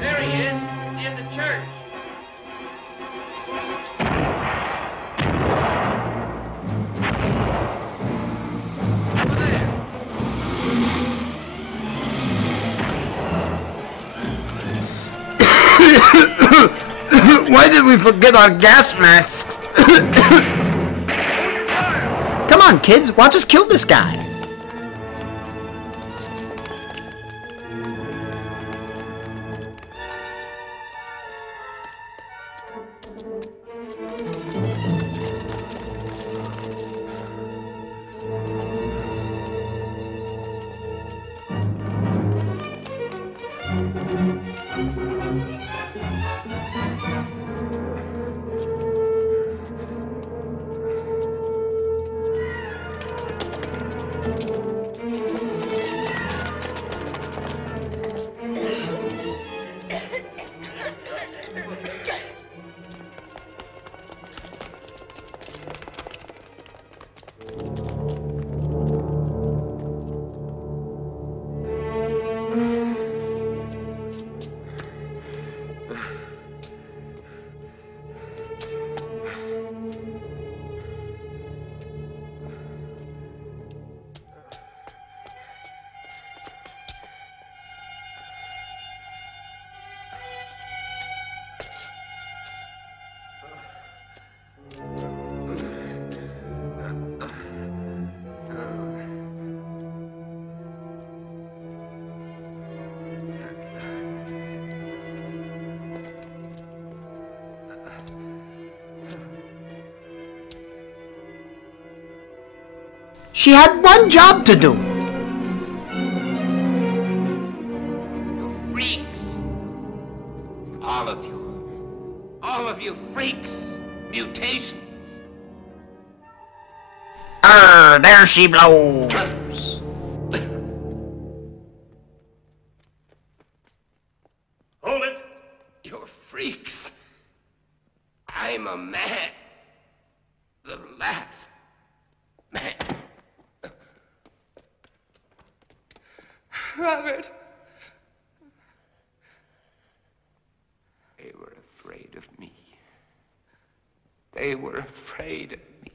There he is, in the church. Why did we forget our gas mask? Come on, kids, watch us kill this guy. She had one job to do. You freaks. All of you. All of you freaks. Mutations. There she blows. Hold it. You're freaks. I'm a man. The last man. Robert. They were afraid of me. They were afraid of me.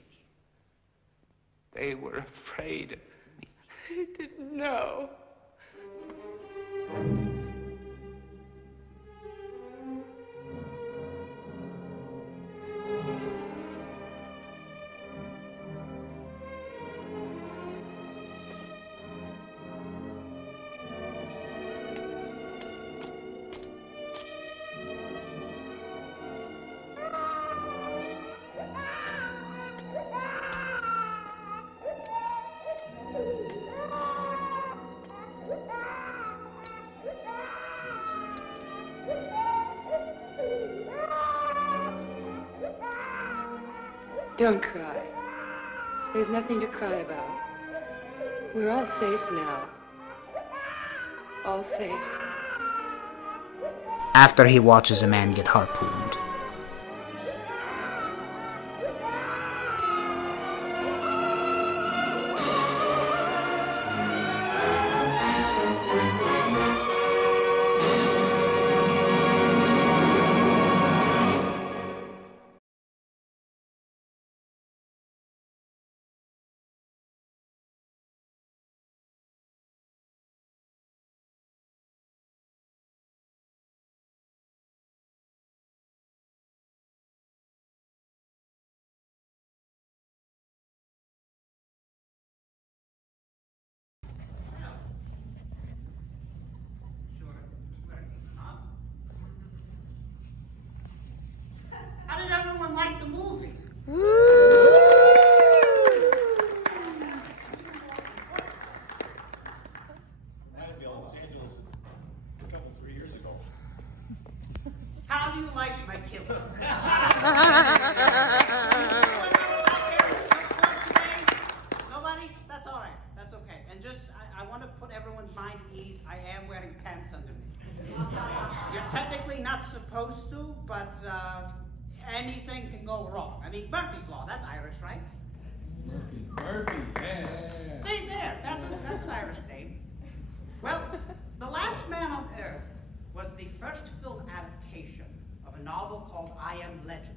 They were afraid of me. I didn't know. Don't cry. There's nothing to cry about. We're all safe now. All safe. After he watches a man get harpooned. Nobody? That's all right. That's okay. And just, I want to put everyone's mind at ease. I am wearing pants underneath. You're technically not supposed to, but anything can go wrong. I mean, Murphy's Law, that's Irish, right? Murphy, yeah. See, there, that's an Irish name. Well, The Last Man on Earth was the first film adaptation of a novel called I Am Legend,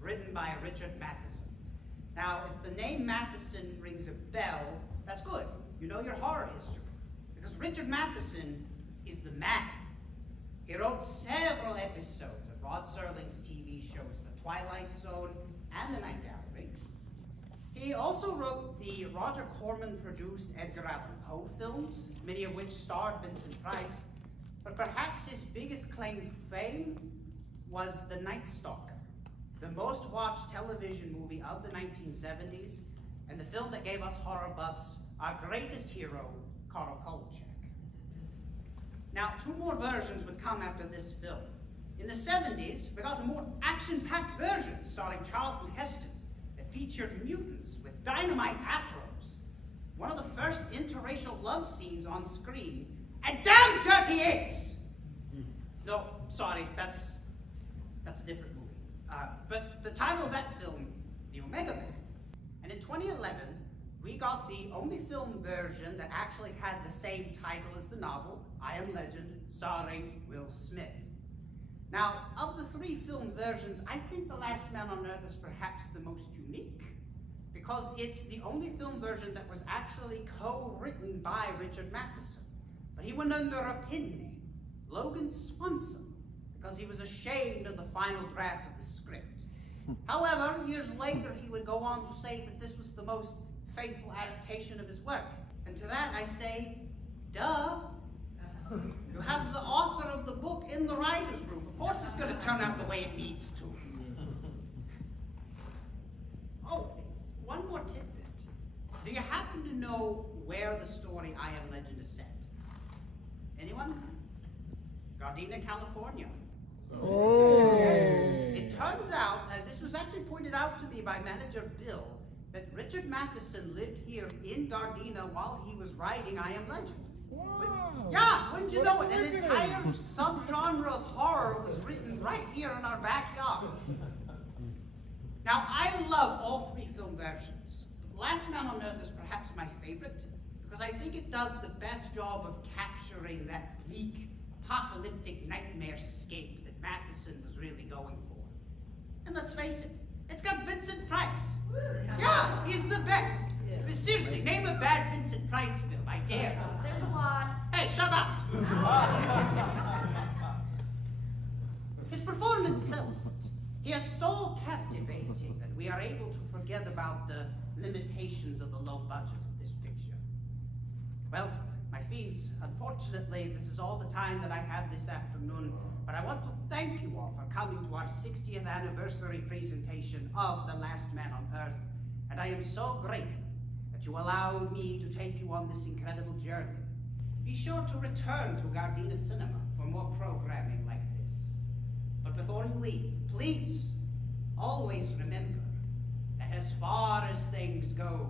written by Richard Matheson. Now, if the name Matheson rings a bell, that's good. You know your horror history. Because Richard Matheson is the man. He wrote several episodes of Rod Serling's TV shows, The Twilight Zone and The Night Gallery. He also wrote the Roger Corman-produced Edgar Allan Poe films, many of which starred Vincent Price, but perhaps his biggest claim to fame was The Night Stalker, the most watched television movie of the 1970s, and the film that gave us horror buffs our greatest hero, Carl Kolchak. Now, 2 more versions would come after this film. In the 70s, we got a more action-packed version starring Charlton Heston that featured mutants with dynamite afros, one of the first interracial love scenes on screen, and damn dirty apes! No, sorry, that's a different movie. But the title of that film, The Omega Man. And in 2011, we got the only film version that actually had the same title as the novel, I Am Legend, starring Will Smith. Now, of the 3 film versions, I think The Last Man on Earth is perhaps the most unique, because it's the only film version that was actually co-written by Richard Matheson. But he went under a pen name, Logan Swanson, because he was ashamed of the final draft of the script. However, years later, he would go on to say that this was the most faithful adaptation of his work. And to that I say, duh. You have the author of the book in the writer's room. Of course it's going to turn out the way it needs to. Oh, one more tidbit. Do you happen to know where the story I Am Legend is set? Anyone? Gardena, California. Oh. Yes. It turns out, this was actually pointed out to me by manager Bill, that Richard Matheson lived here in Gardena while he was writing I Am Legend. Wow. Yeah, wouldn't you know it? An entire subgenre of horror was written right here in our backyard. Now, I love all 3 film versions. Last Man on Earth is perhaps my favorite, because I think it does the best job of capturing that bleak, apocalyptic nightmare-scape that Matheson was really going for. And let's face it, it's got Vincent Price. Yeah, he's the best. But seriously, name a bad Vincent Price film, I dare. There's a lot. Hey, shut up! His performance sells it. He is so captivating that we are able to forget about the limitations of the low budget of this picture. Well, my fiends, unfortunately, this is all the time that I have this afternoon, but I want to thank you all for coming to our 60th anniversary presentation of The Last Man on Earth, and I am so grateful that you allowed me to take you on this incredible journey. Be sure to return to Gardena Cinema for more programming like this. But before you leave, please always remember that as far as things go,